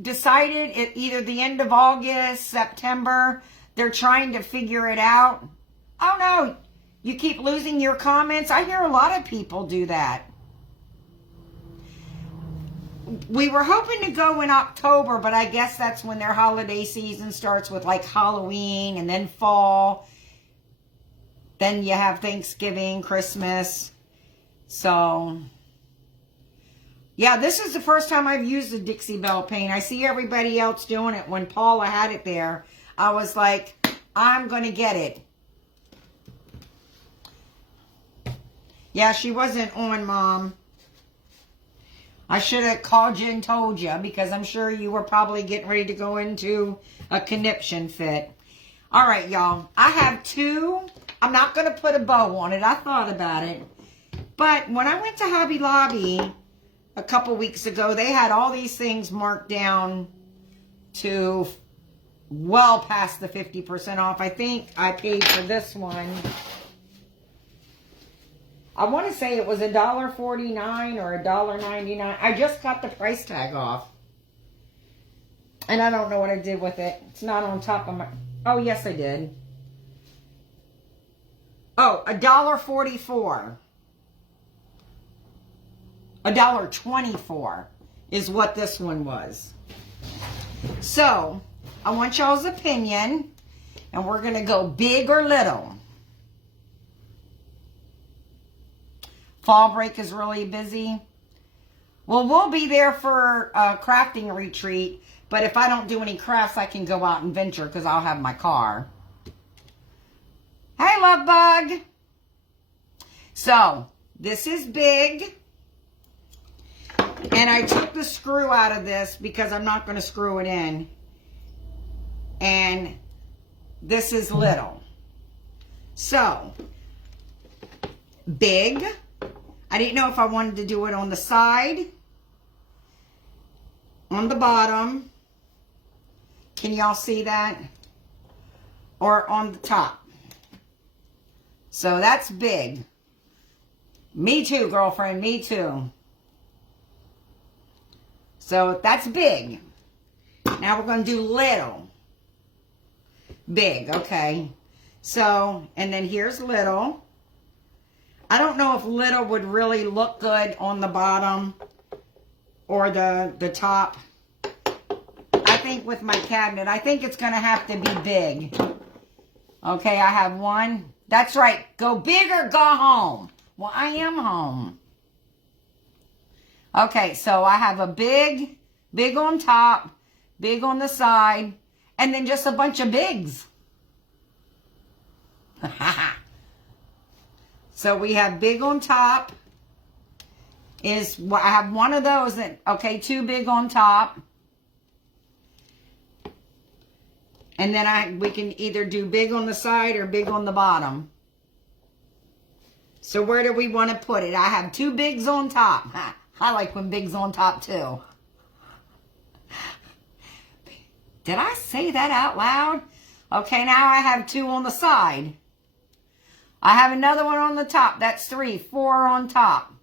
decided it, either the end of August, September. They're trying to figure it out. Oh no, you keep losing your comments. I hear a lot of people do that. We were hoping to go in October, but I guess that's when their holiday season starts with like Halloween and then fall. Then you have Thanksgiving, Christmas. So, yeah, this is the first time I've used the Dixie Belle paint. I see everybody else doing it. When Paula had it there, I was like, I'm going to get it. Yeah, she wasn't on, Mom. I should have called you and told you, because I'm sure you were probably getting ready to go into a conniption fit. All right, y'all. I have 2. I'm not going to put a bow on it. I thought about it. But when I went to Hobby Lobby a couple weeks ago, they had all these things marked down to well past the 50% off. I think I paid for this one. I want to say it was $1.49 or $1.99. I just got the price tag off. And I don't know what I did with it. It's not on top of my... Oh, yes, I did. Oh, $1.44. $1.24 is what this one was. So, I want y'all's opinion. And we're going to go big or little. Fall break is really busy. Well, we'll be there for a crafting retreat. But if I don't do any crafts, I can go out and venture because I'll have my car. Hey, Love Bug. So, this is big. And I took the screw out of this because I'm not going to screw it in. And this is little. So, big. I didn't know if I wanted to do it on the side, on the bottom. Can y'all see that? Or on the top. So that's big. Me too, girlfriend. Me too. So that's big. Now we're going to do little. Big, okay. So, and then here's little. I don't know if little would really look good on the bottom or the top. I think with my cabinet, I think it's going to have to be big. Okay, I have one. That's right. Go big or go home. Well, I am home. Okay, so I have a big on top, big on the side, and then just a bunch of bigs. So we have big on top. I have one of those that, okay, 2 big on top. And then we can either do big on the side or big on the bottom. So where do we want to put it? I have 2 bigs on top. I like when bigs on top too. Did I say that out loud? Okay, now I have 2 on the side. I have another one on the top. That's 3. 4 on top.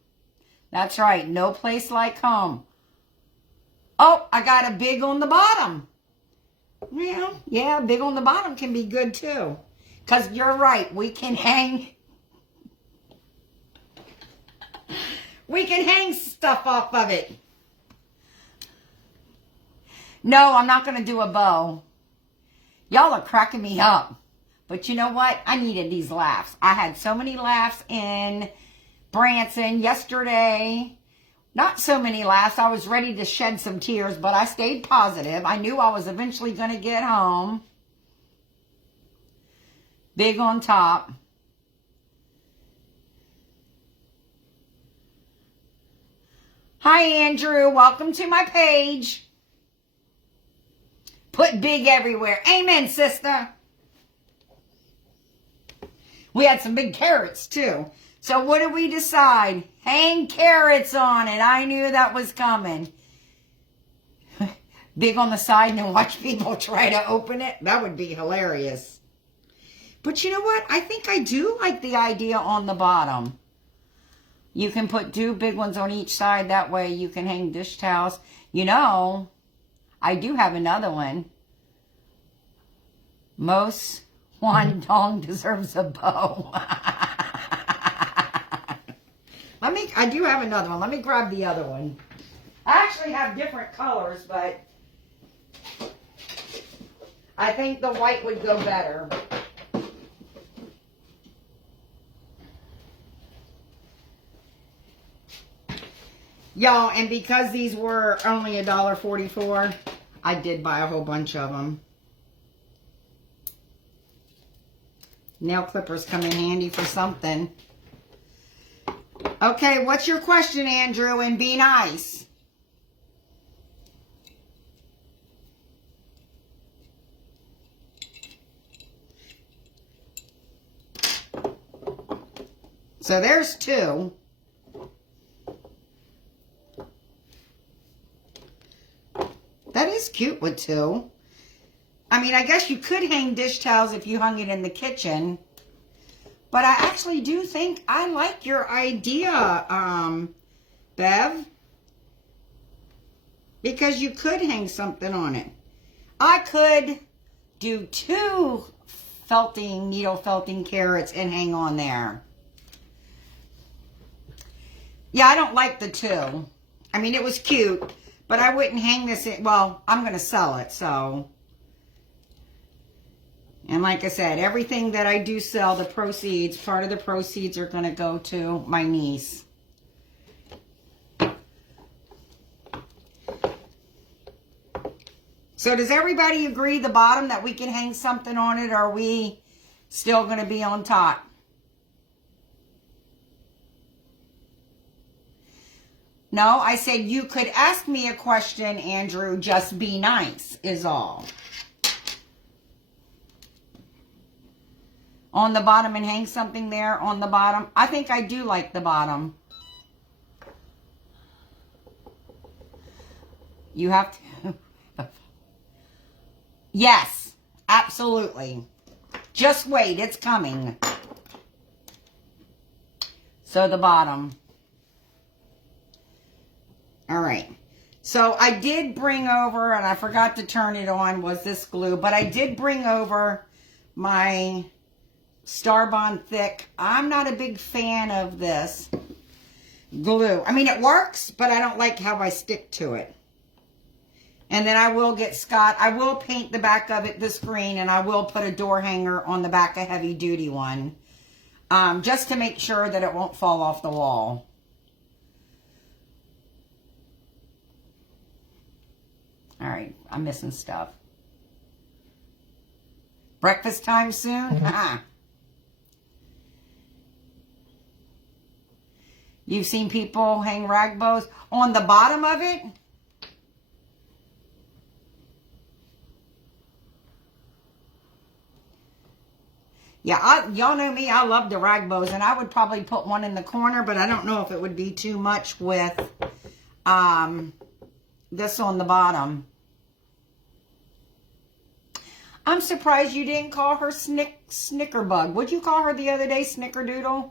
That's right. No place like home. Oh, I got a big on the bottom. Well, yeah, big on the bottom can be good too. Because you're right. We can hang stuff off of it. No, I'm not going to do a bow. Y'all are cracking me up. But you know what? I needed these laughs. I had so many laughs in Branson yesterday. Not so many laughs. I was ready to shed some tears, but I stayed positive. I knew I was eventually going to get home. Big on top. Hi, Andrew. Welcome to my page. Put big everywhere. Amen, sister. We had some big carrots, too. So what did we decide? Hang carrots on it. I knew that was coming. Big on the side and then watch people try to open it. That would be hilarious. But you know what? I think I do like the idea on the bottom. You can put 2 big ones on each side. That way you can hang dish towels. You know, I do have another one. Most one dong deserves a bow. I do have another one. Let me grab the other one. I actually have different colors, but I think the white would go better. Y'all, and because these were only $1.44, I did buy a whole bunch of them. Nail clippers come in handy for something. Okay, what's your question, Andrew? And be nice. So there's 2. That is cute with 2. I mean, I guess you could hang dish towels if you hung it in the kitchen. But I actually do think I like your idea, Bev. Because you could hang something on it. I could do 2 needle felting carrots and hang on there. Yeah, I don't like the 2. I mean, it was cute, but I wouldn't hang this in. Well, I'm going to sell it, so. And like I said, everything that I do sell, the proceeds, part of the proceeds are going to go to my niece. So does everybody agree the bottom that we can hang something on it, or are we still going to be on top? No, I said you could ask me a question, Andrew. Just be nice is all. On the bottom and hang something there on the bottom. I think I do like the bottom. You have to. Yes, absolutely. Just wait, it's coming. So the bottom. All right. So I did bring over, and I forgot to turn it on, was this glue. But I did bring over my Star Bond Thick. I'm not a big fan of this glue. I mean, it works, but I don't like how I stick to it. And then I will get Scott. I will paint the back of it this green, and I will put a door hanger on the back, a heavy duty one, just to make sure that it won't fall off the wall. All right, I'm missing stuff. Breakfast time soon? You've seen people hang rag bows on the bottom of it? Yeah, y'all know me. I love the rag bows, and I would probably put one in the corner, but I don't know if it would be too much with this on the bottom. I'm surprised you didn't call her Snickerbug. What'd you call her the other day, Snickerdoodle?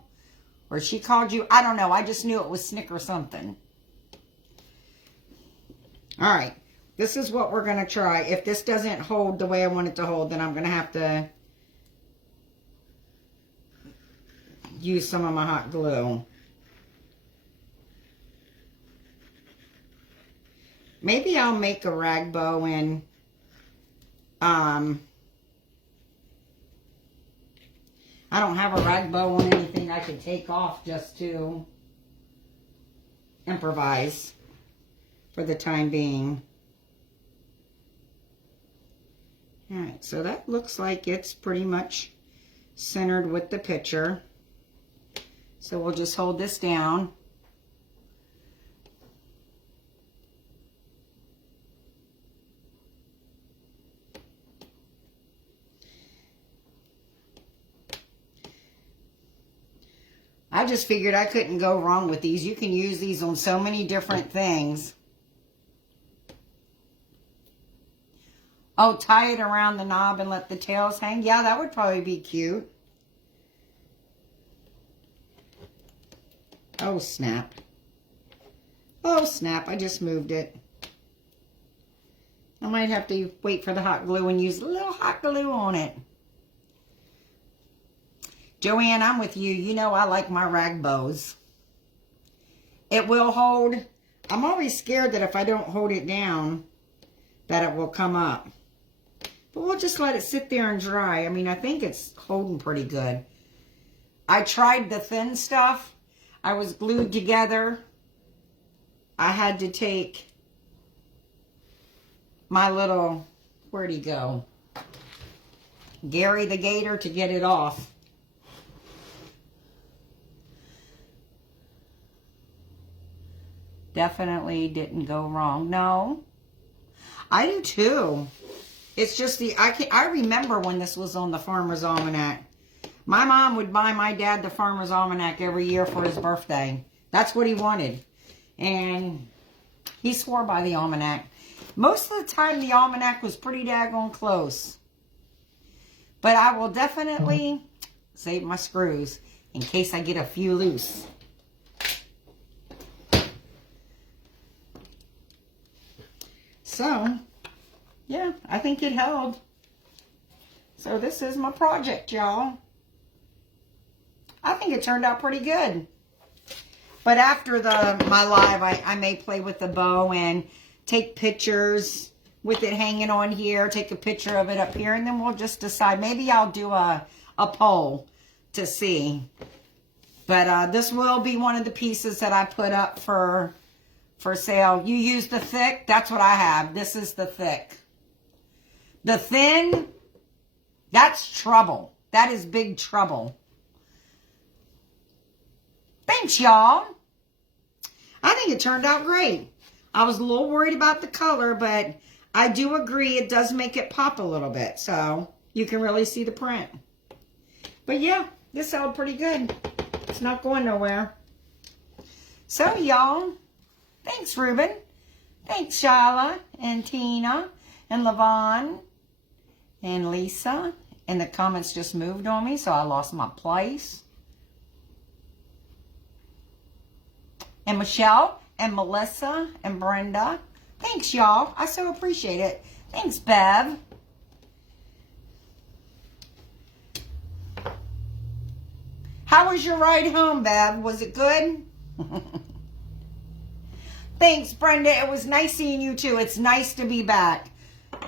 Or she called you, I don't know. I just knew it was Snicker something. All right. This is what we're going to try. If this doesn't hold the way I want it to hold, then I'm going to have to use some of my hot glue. Maybe I'll make a rag bow and I don't have a rag bow on anything I can take off just to improvise for the time being. Alright, so that looks like it's pretty much centered with the picture. So we'll just hold this down. I just figured I couldn't go wrong with these. You can use these on so many different things. Oh, tie it around the knob and let the tails hang. Yeah, that would probably be cute. Oh, snap. Oh, snap. I just moved it. I might have to wait for the hot glue and use a little hot glue on it. Joanne, I'm with you. You know I like my rag bows. It will hold. I'm always scared that if I don't hold it down, that it will come up. But we'll just let it sit there and dry. I mean, I think it's holding pretty good. I tried the thin stuff. I was glued together. I had to take my little, where'd he go? Gary the Gator to get it off. Definitely didn't go wrong. No, I do too. It's just I remember when this was on the Famers Almanac. My mom would buy my dad the Famers Almanac every year for his birthday. That's what he wanted. And he swore by the almanac. Most of the time the almanac was pretty daggone close. But I will definitely save my screws in case I get a few loose. So, yeah, I think it held. So this is my project, y'all. I think it turned out pretty good. But after my live, I may play with the bow and take pictures with it hanging on here. Take a picture of it up here. And then we'll just decide. Maybe I'll do a poll to see. But this will be one of the pieces that I put up for sale. You use the thick? That's what I have. This is the thick. The thin, that's trouble. That is big trouble. Thanks, y'all. I think it turned out great. I was a little worried about the color, but I do agree it does make it pop a little bit. So you can really see the print. But yeah, this held pretty good. It's not going nowhere. So y'all, thanks, Ruben. Thanks, Shyla and Tina and Levon and Lisa. And the comments just moved on me, so I lost my place. And Michelle and Melissa and Brenda. Thanks, y'all. I so appreciate it. Thanks, Bev. How was your ride home, Bev? Was it good? Thanks, Brenda. It was nice seeing you, too. It's nice to be back,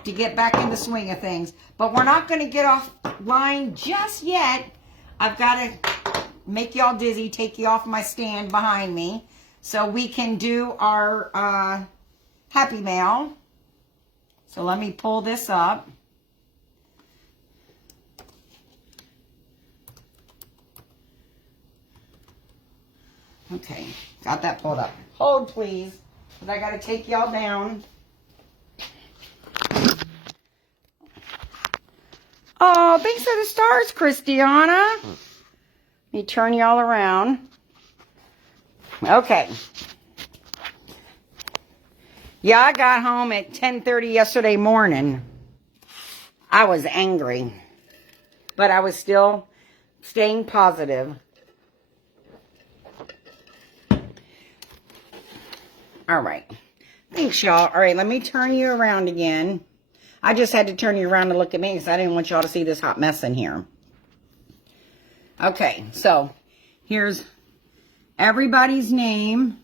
to get back in the swing of things. But we're not going to get offline just yet. I've got to make y'all dizzy, take you off my stand behind me, so we can do our Happy Mail. So let me pull this up. Okay, got that pulled up. Hold, please, because I got to take y'all down. Oh, thanks for the stars, Christiana. Let me turn y'all around. Okay. Yeah, I got home at 10:30 yesterday morning. I was angry, but I was still staying positive. All right. Thanks, y'all. All right, let me turn you around again. I just had to turn you around to look at me because I didn't want y'all to see this hot mess in here. Okay, so here's everybody's name.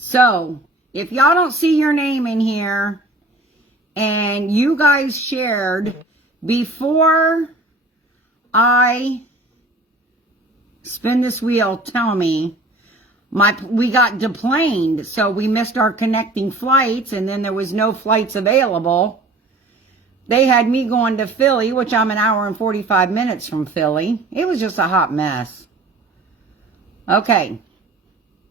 So, if y'all don't see your name in here, and you guys shared before I spin this wheel, tell me. We got deplaned, so we missed our connecting flights, and then there was no flights available. They had me going to Philly, which I'm an hour and 45 minutes from Philly. It was just a hot mess. Okay.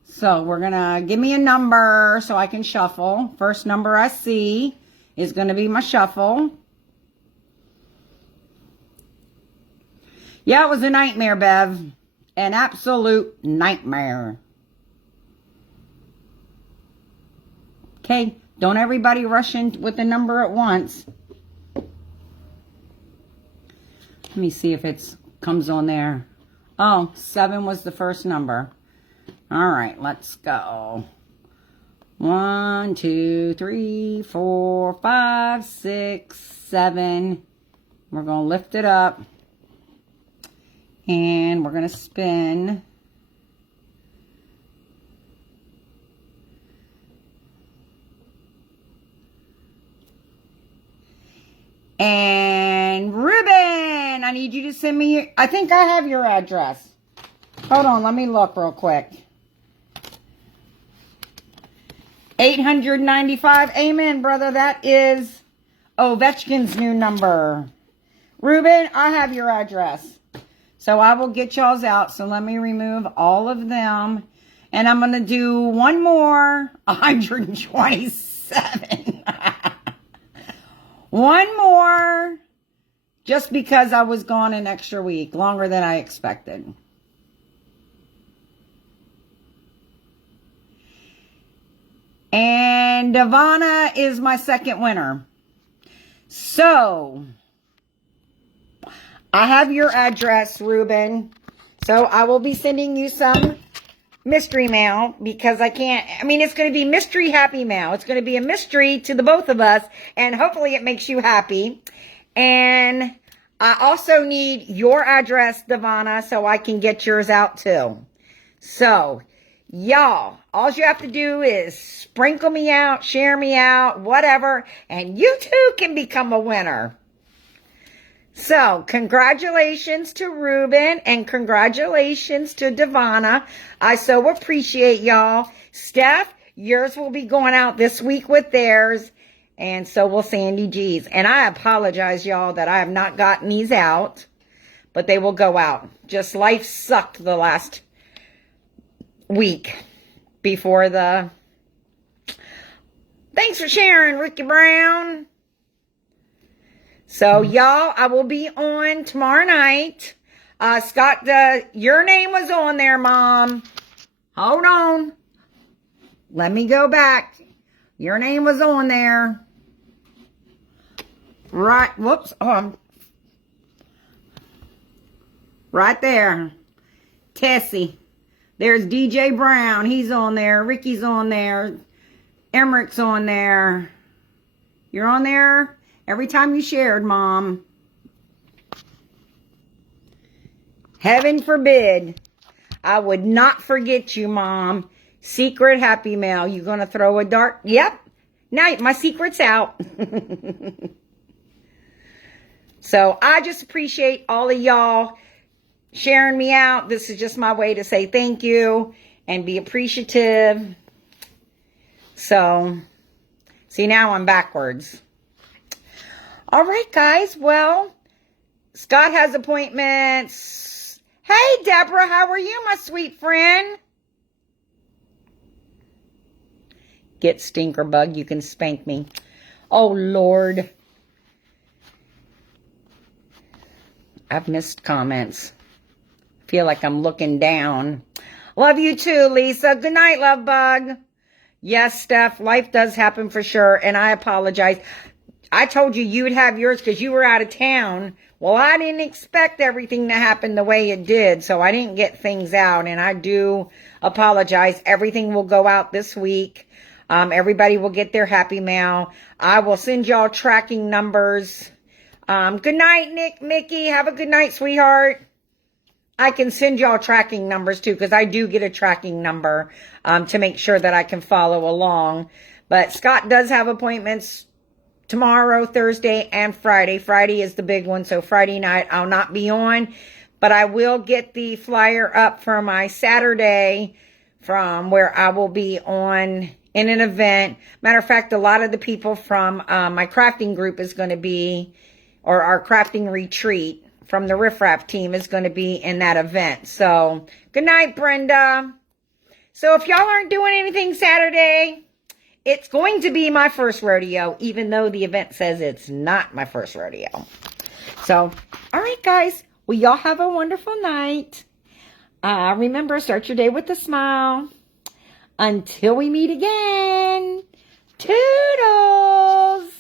So we're going to give me a number so I can shuffle. First number I see is going to be my shuffle. Yeah, it was a nightmare, Bev. An absolute nightmare. Okay, don't everybody rush in with the number at once. Let me see if it comes on there. Oh, 7 was the first number. All right, let's go. 1, 2, 3, 4, 5, 6, 7. We're going to lift it up. And we're going to spin. And Ruben, I need you to send me, I think I have your address. Hold on, let me look real quick. 895. Amen, brother. That is Ovechkin's new number. Ruben, I have your address. So I will get y'all's out. So let me remove all of them. And I'm going to do one more. 127. One more. Just because I was gone an extra week. Longer than I expected. And Ivana is my second winner. So, I have your address, Ruben. So, I will be sending you some mystery mail because I can't, it's going to be mystery happy mail. It's going to be a mystery to the both of us, and hopefully it makes you happy. And I also need your address, Ivana, so I can get yours out too. So, y'all, all you have to do is sprinkle me out, share me out, whatever, and you too can become a winner. So, congratulations to Ruben and congratulations to Devana. I so appreciate y'all. Steph, yours will be going out this week with theirs, and so will Sandy G's. And I apologize, y'all, that I have not gotten these out, but they will go out. Just life sucked the last week before the... Thanks for sharing, Ricky Brown. So, y'all, I will be on tomorrow night. Scott, your name was on there, Mom. Hold on. Let me go back. Your name was on there. Right. Whoops. Right there. Tessie. There's DJ Brown. He's on there. Ricky's on there. Emmerich's on there. You're on there? Every time you shared, Mom. Heaven forbid. I would not forget you, Mom. Secret happy mail. You gonna throw a dart? Yep. Now my secret's out. So I just appreciate all of y'all sharing me out. This is just my way to say thank you and be appreciative. So, see, now I'm backwards. All right, guys. Well, Scott has appointments. Hey, Deborah, how are you, my sweet friend? Get stinker bug. You can spank me. Oh, Lord. I've missed comments. Feel like I'm looking down. Love you too, Lisa. Good night, love bug. Yes, Steph, life does happen for sure, and I apologize. I told you you'd have yours because you were out of town. Well, I didn't expect everything to happen the way it did, so I didn't get things out, and I do apologize. Everything will go out this week. Everybody will get their happy mail. I will send y'all tracking numbers. Good night, Mickey. Have a good night, sweetheart. I can send y'all tracking numbers too, because I do get a tracking number to make sure that I can follow along. But Scott does have appointments tomorrow, Thursday, and Friday. Friday is the big one, so Friday night I'll not be on. But I will get the flyer up for my Saturday from where I will be on in an event. Matter of fact, a lot of the people from my crafting group is going to be, or our crafting retreat from the Riff Raff team is going to be in that event. So, good night, Brenda. So, if y'all aren't doing anything Saturday, it's going to be my first rodeo, even though the event says it's not my first rodeo. So, all right, guys. Well, y'all have a wonderful night. Remember, start your day with a smile. Until we meet again, toodles!